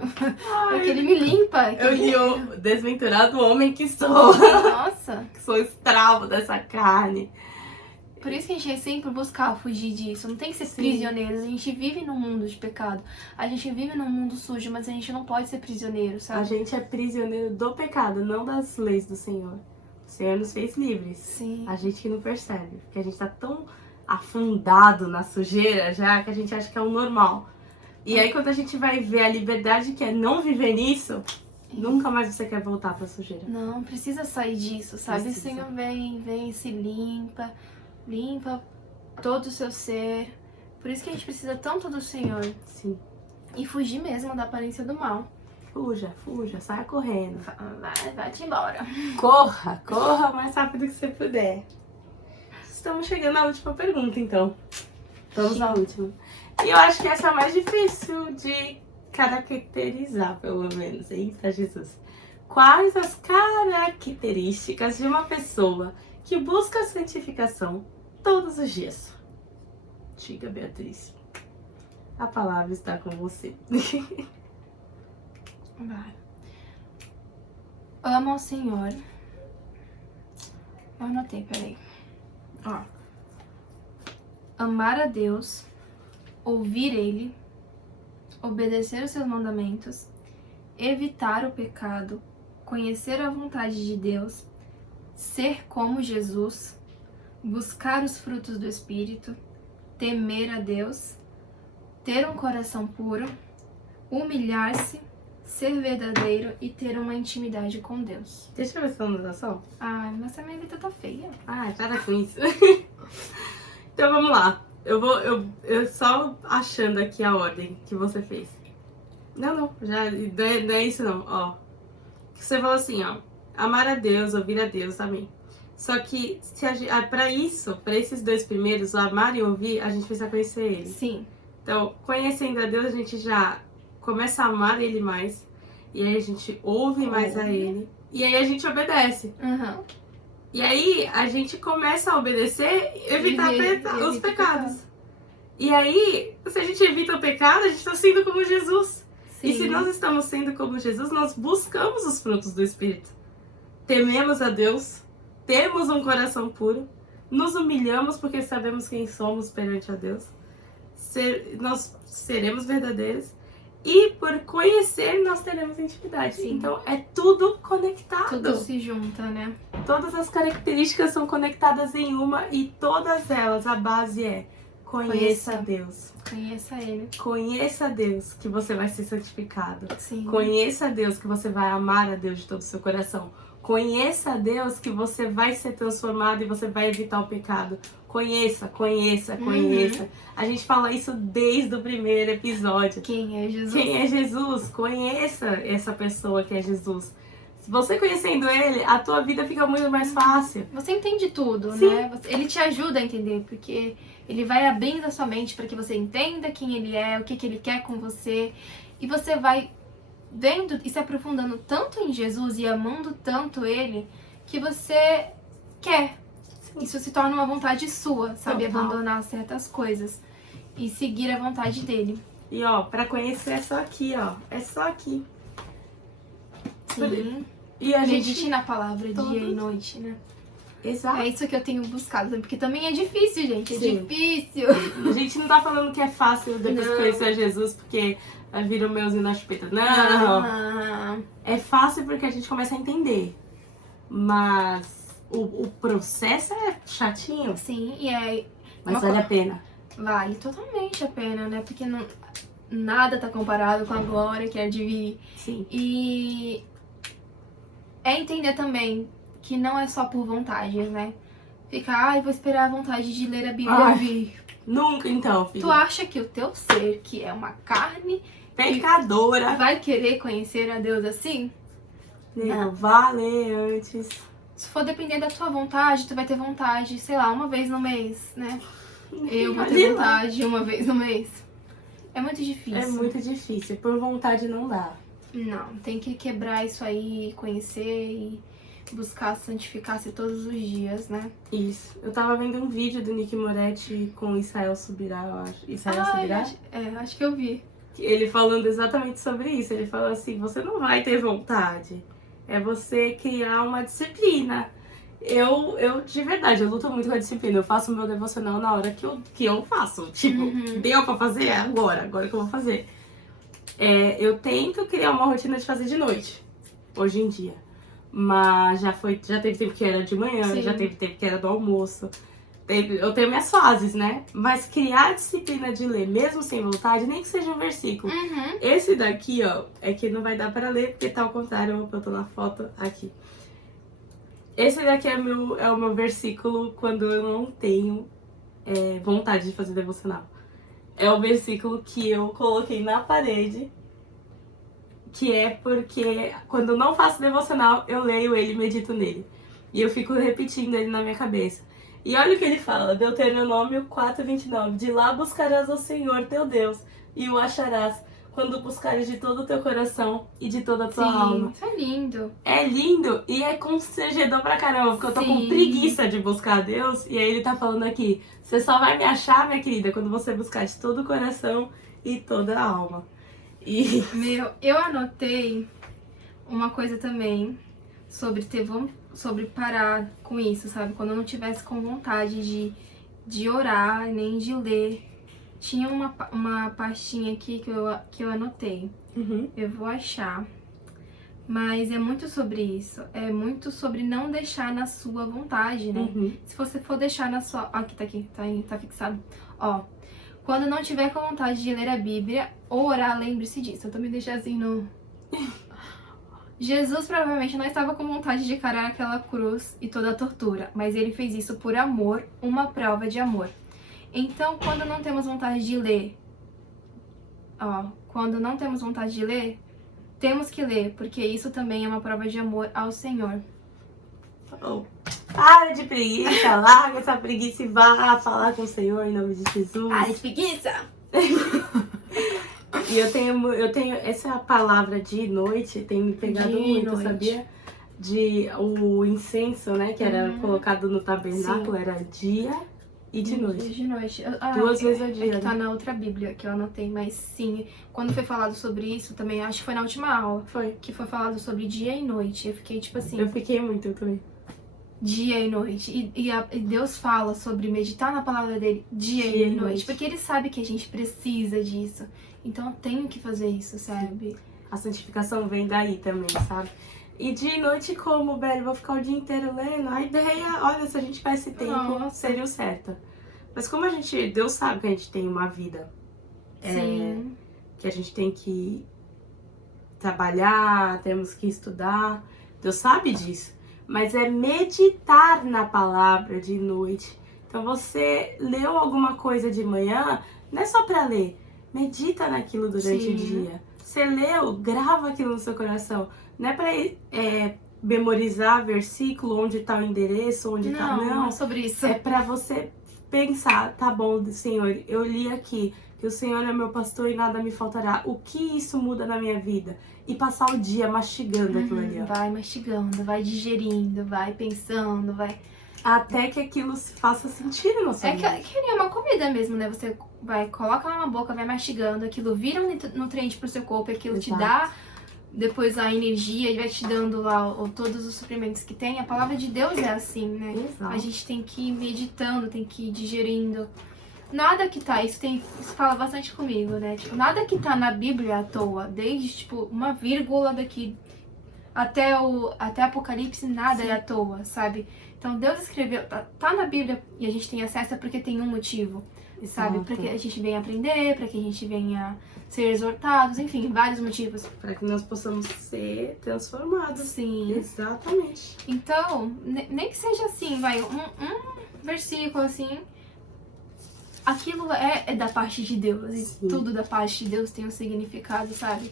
Porque ele me limpa. Eu li o desventurado homem que sou. Nossa. Que sou escravo dessa carne. Por isso que a gente tem que sempre buscar fugir disso. Não tem que ser prisioneiros. A gente vive num mundo de pecado. A gente vive num mundo sujo, mas a gente não pode ser prisioneiro, sabe? A gente é prisioneiro do pecado, não das leis do Senhor. O Senhor nos fez livres. Sim. A gente que não percebe. Porque a gente tá tão afundado na sujeira já que a gente acha que é o normal. E aí quando a gente vai ver a liberdade que é não viver nisso, nunca mais você quer voltar pra sujeira. Não, precisa sair disso, sabe? Precisa. O Senhor vem, se limpa todo o seu ser. Por isso que a gente precisa tanto do Senhor. Sim. E fugir mesmo da aparência do mal. Fuja, saia correndo. Vai-te embora. Corra o mais rápido que você puder. Estamos chegando à última pergunta, então. Vamos à última. E eu acho que essa é a mais difícil de caracterizar, pelo menos. Eita, Jesus. Quais as características de uma pessoa que busca a santificação todos os dias? Diga, Beatriz. A palavra está com você. Vai. Ama ao Senhor. Eu anotei, peraí. Ó. Amar a Deus, ouvir Ele, obedecer os seus mandamentos, evitar o pecado, conhecer a vontade de Deus, ser como Jesus, buscar os frutos do Espírito, temer a Deus, ter um coração puro, humilhar-se, ser verdadeiro e ter uma intimidade com Deus. Deixa eu ver sua anotação. Ai, mas a minha vida tá feia. Ah, para com isso. Então vamos lá. Eu só achando aqui a ordem que você fez. Não é isso não, ó. Você falou assim, ó. Amar a Deus, ouvir a Deus, amém. Só que pra esses dois primeiros, o amar e ouvir, a gente precisa conhecer Ele. Sim. Então, conhecendo a Deus, a gente já começa a amar Ele mais. E aí a gente ouve mais a Ele. E aí a gente obedece. Uhum. E aí a gente começa a obedecer e evitar os pecados. E aí, se a gente evita o pecado, a gente está sendo como Jesus. Sim. E se nós estamos sendo como Jesus, nós buscamos os frutos do Espírito. Tememos a Deus, temos um coração puro, nos humilhamos porque sabemos quem somos perante a Deus. Nós seremos verdadeiros. E por conhecer, nós teremos intimidade. Sim. Então, é tudo conectado. Tudo se junta, né? Todas as características são conectadas em uma e todas elas, a base é conheça Deus. Conheça Ele. Conheça Deus, que você vai ser santificado. Sim. Conheça Deus, que você vai amar a Deus de todo o seu coração. Conheça a Deus, que você vai ser transformado e você vai evitar o pecado. Conheça. A gente fala isso desde o primeiro episódio. Quem é Jesus? Quem é Jesus? Conheça essa pessoa que é Jesus. Você conhecendo ele, a tua vida fica muito mais fácil. Você entende tudo, Sim. né? Ele te ajuda a entender, porque ele vai abrindo a sua mente para que você entenda quem ele é, o que ele quer com você. E você vai vendo e se aprofundando tanto em Jesus e amando tanto ele, que você quer. Isso se torna uma vontade sua, sabe? Total. Abandonar certas coisas e seguir a vontade dele. E ó, pra conhecer é só aqui, ó. É só aqui. Sim. E a Medite gente... na palavra Todo- dia e noite, né? Exato. É isso que eu tenho buscado, porque também é difícil, gente. É Sim. difícil. A gente não tá falando que é fácil depois Não. conhecer Jesus, porque vai vir o meuzinho na chupeta. Não. Ah, É fácil porque a gente começa a entender. Mas o processo é chatinho. sim, e é. Mas uma vale a co- pena. Vale totalmente a pena, né? Porque não, nada tá comparado com a glória que é de vir. Sim. E é entender também que não é só por vontade, né? Ficar, ai, vou esperar a vontade de ler a Bíblia Ai. vir. Nunca então, filho. Tu acha que o teu ser, que é uma carne, Pecadora. vai querer conhecer a Deus assim? Não, vale antes. Se for depender da tua vontade, tu vai ter vontade, sei lá, uma vez no mês, né? Eu vou ter Imagina. vontade uma vez no mês. É muito difícil. É muito difícil. Por vontade não dá. Não, tem que quebrar isso aí, conhecer e buscar santificar-se todos os dias, né? Isso. Eu tava vendo um vídeo do Nick Moretti com Israel Subirá, eu acho. Israel Subirá? Acho que eu vi. Ele falando exatamente sobre isso. Ele falou assim, você não vai ter vontade. É você criar uma disciplina. Eu de verdade, eu luto muito com a disciplina. Eu faço o meu devocional na hora que eu faço. Tipo, deu pra fazer? É agora que eu vou fazer. Eu tento criar uma rotina de fazer de noite, hoje em dia. Mas já teve tempo que era de manhã, Sim. já teve tempo que era do almoço. Eu tenho minhas fases, né? Mas criar a disciplina de ler, mesmo sem vontade, nem que seja um versículo. Esse daqui, ó, é que não vai dar pra ler, porque tá ao contrário, eu tô na foto aqui. Esse daqui é o meu versículo quando eu não tenho vontade de fazer devocional. É o versículo que eu coloquei na parede, que é porque quando eu não faço devocional, eu leio ele e medito nele. E eu fico repetindo ele na minha cabeça. E olha o que ele fala, Deuteronômio 4:29. De lá buscarás ao Senhor teu Deus e o acharás quando buscares de todo o teu coração e de toda a tua alma. Isso é lindo. É lindo e é constrangedor pra caramba, porque eu tô com Sim. preguiça de buscar a Deus. E aí ele tá falando aqui, você só vai me achar, minha querida, quando você buscar de todo o coração e toda a alma. E Eu anotei uma coisa também sobre sobre parar com isso, sabe? Quando eu não tivesse com vontade de orar, nem de ler. Tinha uma pastinha aqui que eu anotei. Eu vou achar. Mas é muito sobre isso. É muito sobre não deixar na sua vontade, né? Se você for deixar na sua... Aqui, tá fixado. Ó, quando não tiver com vontade de ler a Bíblia ou orar, lembre-se disso. Eu também deixei assim no... Jesus provavelmente não estava com vontade de encarar aquela cruz e toda a tortura, mas ele fez isso por amor, uma prova de amor. Então, quando não temos vontade de ler, temos que ler, porque isso também é uma prova de amor ao Senhor. Para de preguiça, larga essa preguiça e vá falar com o Senhor em nome de Jesus. Ai, preguiça! E eu tenho essa palavra de noite, tem me pegado De muito, noite. sabia? O incenso, né, que era colocado no tabernáculo, era dia e de noite. De noite. 2 vezes ao dia. É que tá na outra Bíblia que eu anotei, mas sim, quando foi falado sobre isso também, acho que foi na última aula, Foi. que foi falado sobre dia e noite. Eu fiquei tipo assim, Eu fiquei muito, eu também. dia e noite. E Deus fala sobre meditar na palavra dele dia e noite, porque ele sabe que a gente precisa disso. Então eu tenho que fazer isso, sabe? A santificação vem daí também, sabe? E de noite como, Beli? Vou ficar o dia inteiro lendo. A ideia, olha, se a gente tivesse tempo, Nossa. seria o certo. Mas como Deus sabe que a gente tem uma vida. Sim. Que a gente tem que trabalhar, temos que estudar. Deus sabe disso. Mas é meditar na palavra de noite. Então você leu alguma coisa de manhã, não é só pra ler. Medita naquilo durante o dia. Você leu, grava aquilo no seu coração. Não é pra memorizar versículo, onde tá o endereço, onde tá... Não é sobre isso. É pra você pensar, tá bom, Senhor, eu li aqui que o Senhor é meu pastor e nada me faltará. O que isso muda na minha vida? E passar o dia mastigando aquilo ali, ó. Vai mastigando, vai digerindo, vai pensando, vai... Até que aquilo faça sentido na sua vida. É que nem uma comida mesmo, né? Você vai, coloca lá na boca, vai mastigando, aquilo vira um nutriente pro seu corpo, aquilo te dá depois a energia e vai te dando lá todos os suprimentos que tem. A palavra de Deus é assim, né? Exato. A gente tem que ir meditando, tem que ir digerindo. Nada que tá, isso fala bastante comigo, né? Tipo, nada que tá na Bíblia à toa, desde tipo uma vírgula daqui até Apocalipse, nada é à toa, sabe? Então Deus escreveu, tá na Bíblia e a gente tem acesso porque tem um motivo, sabe? Para que a gente venha aprender, para que a gente venha ser exortados, enfim, vários motivos. Para que nós possamos ser transformados. Sim. Exatamente. Então, nem que seja assim, vai, um versículo assim, aquilo é da parte de Deus. E tudo da parte de Deus tem um significado, sabe?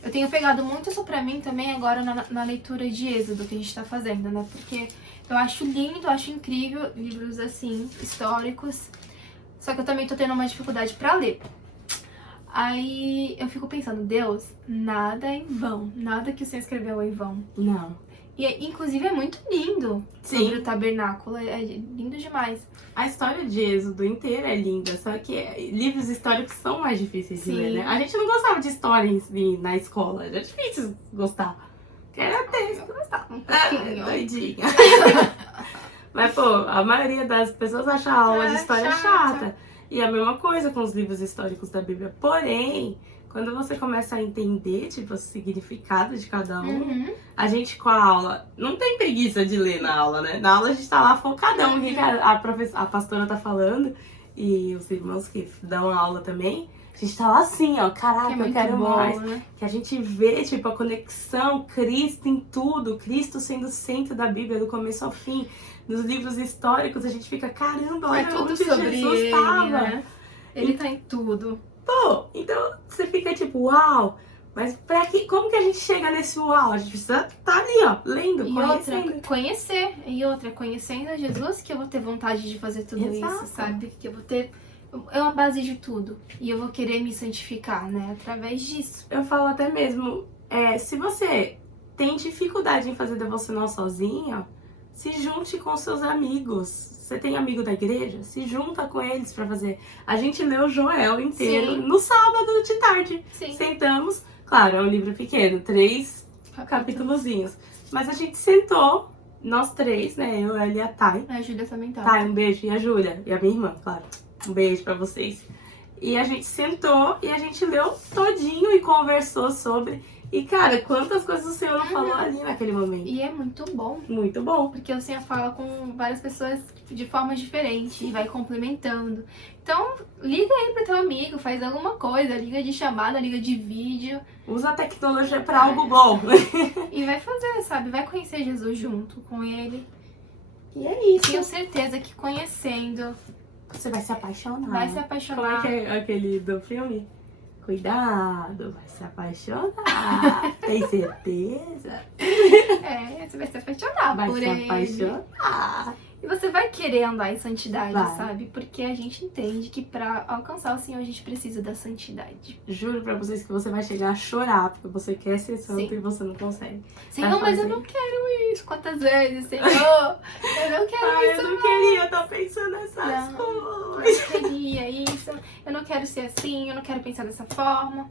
Eu tenho pegado muito isso pra mim também agora na leitura de Êxodo que a gente tá fazendo, né? Porque eu acho lindo, eu acho incrível livros assim, históricos. Só que eu também tô tendo uma dificuldade pra ler. Aí eu fico pensando, Deus, nada é em vão. Nada que você escreveu é em vão. Não. E inclusive é muito lindo sobre o tabernáculo. É lindo demais. A história de Êxodo inteira é linda, só que livros históricos são mais difíceis de ler, né? A gente não gostava de história na escola, era difícil gostar. Porque era texto. Eu gostava um pouquinho. Doidinha. Mas, pô, a maioria das pessoas acha a aula de história chata. E a mesma coisa com os livros históricos da Bíblia. Porém, quando você começa a entender, tipo, o significado de cada um, a gente com a aula não tem preguiça de ler na aula, né? Na aula a gente tá lá focadão, o que a pastora tá falando e os irmãos que dão a aula também. A gente tá lá assim, ó, caraca, eu quero mais. Né? Que a gente vê, tipo, a conexão, Cristo em tudo, Cristo sendo o centro da Bíblia, do começo ao fim. Nos livros históricos a gente fica, caramba, olha tudo onde sobre Jesus ele, tava. Né? Ele tá em tudo. Pô, então você fica tipo, uau, mas como que a gente chega nesse uau? A gente precisa tá ali, ó, lendo, conhecendo. Conhecendo a Jesus, que eu vou ter vontade de fazer tudo isso, sabe? Que eu vou ter... É uma base de tudo. E eu vou querer me santificar, né? Através disso. Eu falo até mesmo, se você tem dificuldade em fazer devocional sozinha, se junte com seus amigos. Você tem amigo da igreja? Se junta com eles pra fazer. A gente leu Joel inteiro no sábado de tarde. Sim. Sentamos. Claro, é um livro pequeno, 3 capítulozinhos. Mas a gente sentou, nós 3, né? Eu, ela e a Thay. A Júlia também tá. Thay, um beijo. E a Júlia. E a minha irmã, claro. Um beijo pra vocês. E a gente sentou e a gente leu todinho e conversou sobre... E, cara, quantas coisas o Senhor não falou ali naquele momento. E é muito bom. Muito bom. Porque o Senhor fala com várias pessoas de forma diferente e vai complementando. Então, liga aí pro teu amigo, faz alguma coisa, liga de chamada, liga de vídeo. Usa a tecnologia pra algo bom. E vai fazer, sabe? Vai conhecer Jesus junto com ele. E é isso. Tenho certeza que conhecendo... Você vai se apaixonar. Vai se apaixonar. Como é que é aquele do filme? Cuidado, vai se apaixonar. Tem certeza? Você vai se apaixonar vai por se ele. Apaixonar. E você vai querer andar em santidade, sabe? Porque a gente entende que pra alcançar o Senhor a gente precisa da santidade. Juro pra vocês que você vai chegar a chorar porque você quer ser santo e você não consegue. Senhor, mas eu não quero isso. Quantas vezes, Senhor? Eu não quero isso. Eu não queria estar pensando nessas coisas. Eu não queria isso. Eu não quero ser assim, eu não quero pensar dessa forma.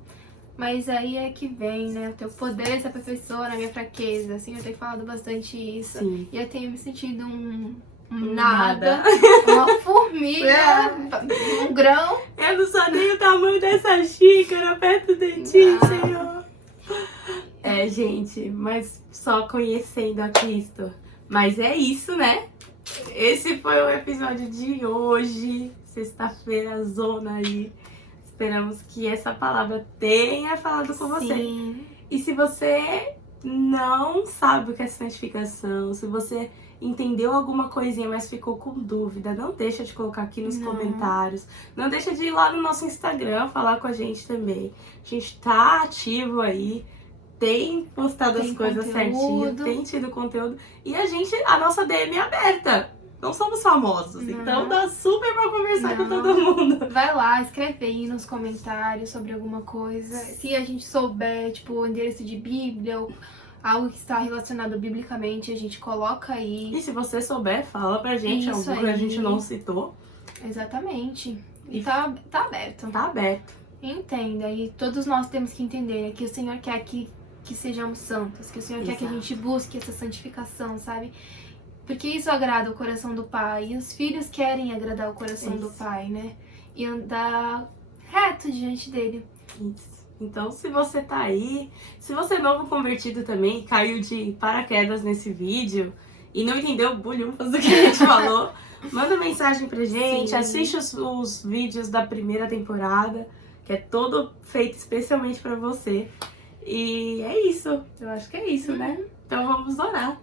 Mas aí é que vem, né? O teu poder se aperfeiçoa na minha fraqueza. Assim, eu tenho falado bastante isso. Sim. E eu tenho me sentido nada. Uma formiga, um grão. Eu não sou nem o tamanho dessa xícara perto de ti, Senhor. Gente, mas só conhecendo a Cristo. Mas é isso, né? Esse foi o episódio de hoje. Sexta-feira, zona aí. Esperamos que essa palavra tenha falado com você. E se você não sabe o que é santificação, se você entendeu alguma coisinha, mas ficou com dúvida, não deixa de colocar aqui nos comentários. Não deixa de ir lá no nosso Instagram falar com a gente também. A gente tá ativo aí, tem postado as coisas certinho, tem tido conteúdo. E a nossa DM é aberta. Não somos famosos, então dá super pra conversar com todo mundo. Vai lá, escreve aí nos comentários sobre alguma coisa. Se a gente souber, tipo, o endereço de Bíblia ou algo que está relacionado biblicamente, a gente coloca aí. E se você souber, fala pra gente algo que a gente não citou. Exatamente. E tá aberto. Tá aberto. Entenda. E todos nós temos que entender que o Senhor quer que sejamos santos, que o Senhor quer que a gente busque essa santificação, sabe? Porque isso agrada o coração do Pai. E os filhos querem agradar o coração do Pai, né? E andar reto diante dele. Isso. Então, se você tá aí, se você é novo convertido também, caiu de paraquedas nesse vídeo e não entendeu bulhufas do que a gente falou, manda mensagem pra gente, assiste os vídeos da primeira temporada, que é todo feito especialmente pra você. E é isso, eu acho que é isso, né? Então vamos orar.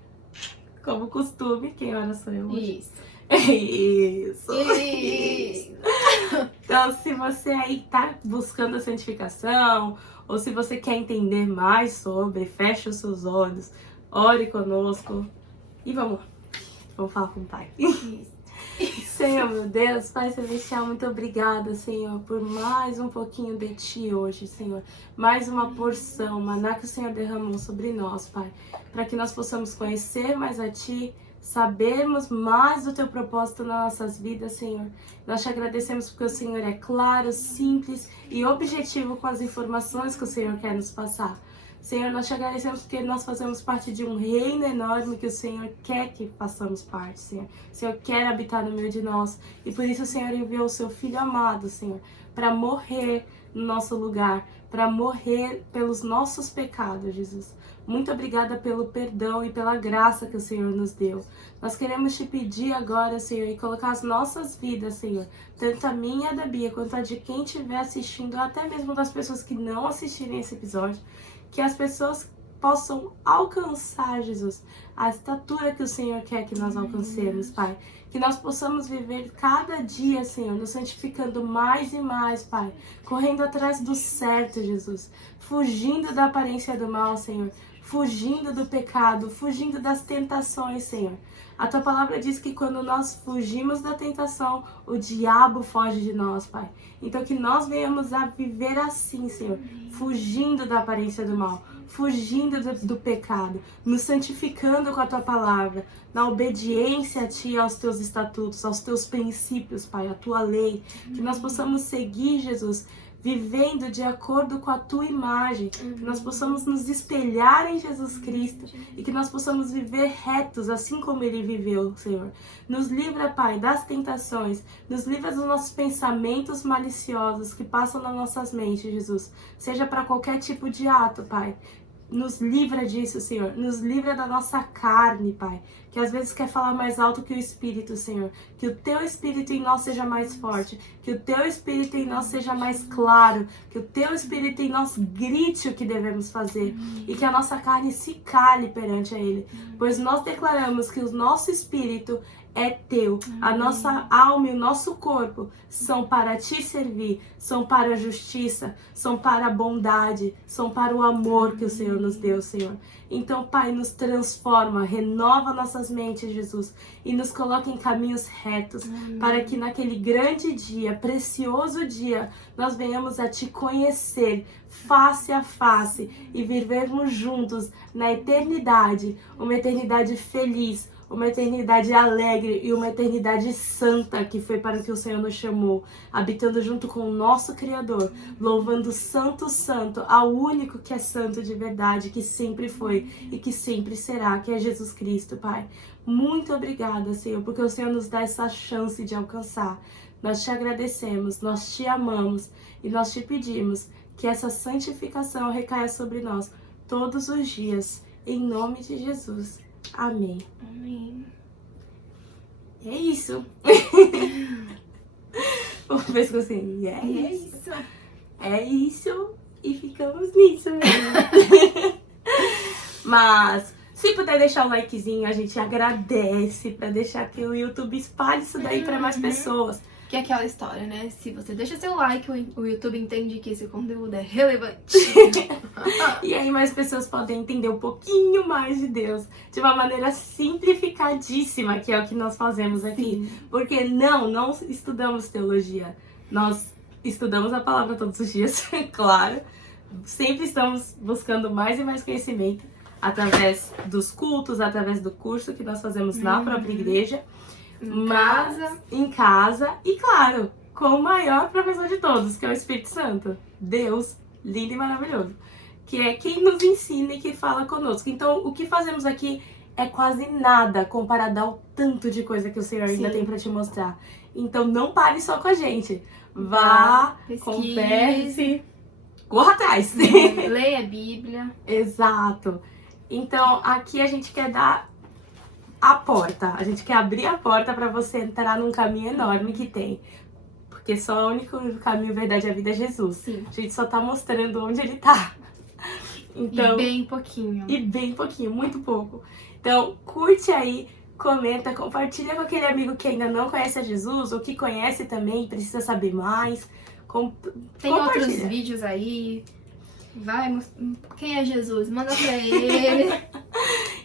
Como costume, quem ora sou eu hoje. Isso. Então, se você aí tá buscando a santificação, ou se você quer entender mais sobre, fecha os seus olhos, ore conosco e vamos falar com o Pai. Senhor, meu Deus, Pai Celestial, muito obrigada, Senhor, por mais um pouquinho de Ti hoje, Senhor. Mais uma porção, maná que o Senhor derramou sobre nós, Pai. Para que nós possamos conhecer mais a Ti, sabermos mais do Teu propósito nas nossas vidas, Senhor. Nós Te agradecemos porque o Senhor é claro, simples e objetivo com as informações que o Senhor quer nos passar. Senhor, nós Te agradecemos porque nós fazemos parte de um reino enorme que o Senhor quer que façamos parte, Senhor. O Senhor quer habitar no meio de nós. E por isso o Senhor enviou o Seu Filho amado, Senhor, para morrer no nosso lugar, para morrer pelos nossos pecados, Jesus. Muito obrigada pelo perdão e pela graça que o Senhor nos deu. Nós queremos Te pedir agora, Senhor, e colocar as nossas vidas, Senhor, tanto a minha e a da Bia, quanto a de quem estiver assistindo, até mesmo das pessoas que não assistirem esse episódio, que as pessoas possam alcançar, Jesus, a estatura que o Senhor quer que nós alcancemos, Pai. Que nós possamos viver cada dia, Senhor, nos santificando mais e mais, Pai. Correndo atrás do certo, Jesus. Fugindo da aparência do mal, Senhor. Fugindo do pecado, fugindo das tentações, Senhor. A Tua palavra diz que quando nós fugimos da tentação, o diabo foge de nós, Pai. Então que nós venhamos a viver assim, Senhor, fugindo da aparência do mal, fugindo do pecado, nos santificando com a Tua palavra, na obediência a Ti, aos Teus estatutos, aos Teus princípios, Pai, a Tua lei. Que nós possamos seguir, Jesus, vivendo de acordo com a Tua imagem, que nós possamos nos espelhar em Jesus Cristo e que nós possamos viver retos, assim como Ele viveu, Senhor. Nos livra, Pai, das tentações, nos livra dos nossos pensamentos maliciosos que passam nas nossas mentes, Jesus, seja para qualquer tipo de ato, Pai. Nos livra disso, Senhor. Nos livra da nossa carne, Pai. Que às vezes quer falar mais alto que o Espírito, Senhor. Que o Teu Espírito em nós seja mais forte. Que o Teu Espírito em nós seja mais claro. Que o Teu Espírito em nós grite o que devemos fazer. E que a nossa carne se cale perante a Ele. Pois nós declaramos que o nosso Espírito é Teu. A nossa alma e o nosso corpo são para Te servir, são para a justiça, são para a bondade, são para o amor que o Senhor nos deu, Senhor. Então, Pai, nos transforma, renova nossas mentes, Jesus, e nos coloca em caminhos retos, para que naquele grande dia, precioso dia, nós venhamos a Te conhecer face a face e vivermos juntos na eternidade, uma eternidade feliz, uma eternidade alegre e uma eternidade santa, que foi para o que o Senhor nos chamou, habitando junto com o nosso Criador, louvando Santo, Santo, ao único que é santo de verdade, que sempre foi e que sempre será, que é Jesus Cristo, Pai. Muito obrigada, Senhor, porque o Senhor nos dá essa chance de alcançar. Nós Te agradecemos, nós Te amamos e nós Te pedimos que essa santificação recaia sobre nós todos os dias, em nome de Jesus. Amém. Amém. É isso. O pescocinho. É isso. É isso. E ficamos nisso mesmo. Mas Se puder deixar um likezinho, a gente agradece, pra deixar que o YouTube espalhe isso daí pra mais pessoas. Que é aquela história, né? Se você deixa seu like, o YouTube entende que esse conteúdo é relevante. E aí mais pessoas podem entender um pouquinho mais de Deus de uma maneira simplificadíssima, que é o que nós fazemos aqui. Sim. Porque não estudamos teologia. Nós estudamos a palavra todos os dias, claro. Sempre estamos buscando mais e mais conhecimento através dos cultos, através do curso que nós fazemos na própria igreja. Em casa. E claro, com o maior professor de todos, que é o Espírito Santo. Deus, lindo e maravilhoso. Que é quem nos ensina e que fala conosco. Então, o que fazemos aqui é quase nada comparado ao tanto de coisa que o Senhor ainda tem pra te mostrar. Então, não pare só com a gente. Vá, converse, corra atrás. Leia a Bíblia. Exato. Então, aqui a gente quer dar a porta. A gente quer abrir a porta para você entrar num caminho enorme que tem. Porque só o único caminho, verdade e a vida é Jesus. Sim. A gente só tá mostrando onde ele tá. Então, E bem pouquinho, muito pouco. Então, curte aí, comenta, compartilha com aquele amigo que ainda não conhece a Jesus, ou que conhece também, precisa saber mais. Tem outros vídeos aí. Quem é Jesus? Manda pra ele.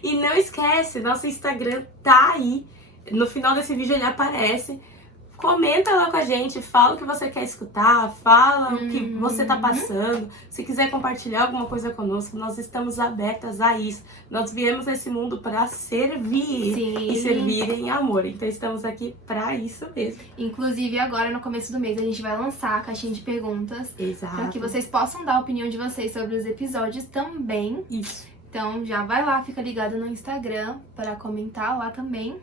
E não esquece, nosso Instagram tá aí. No final desse vídeo ele aparece. Comenta lá com a gente, fala o que você quer escutar, fala o que você tá passando. Se quiser compartilhar alguma coisa conosco, nós estamos abertas a isso. Nós viemos nesse mundo para servir. Sim. E servir em amor. Então estamos aqui para isso mesmo. Inclusive agora no começo do mês a gente vai lançar a caixinha de perguntas. Exato. Para que vocês possam dar a opinião de vocês sobre os episódios também. Isso. Então já vai lá, fica ligado no Instagram para comentar lá também.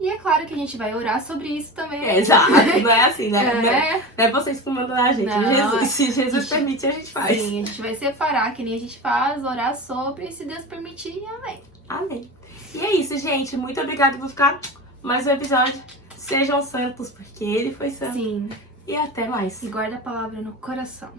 E é claro que a gente vai orar sobre isso também. Exato, não é assim, né? É. Não é vocês que mandam a gente. Não, se Jesus permite, a gente faz. Sim, a gente vai separar, que nem a gente faz, orar sobre, e se Deus permitir, amém. Amém. E é isso, gente. Muito obrigada por ficar mais um episódio. Sejam santos, porque ele foi santo. Sim. E até mais. E guarda a palavra no coração.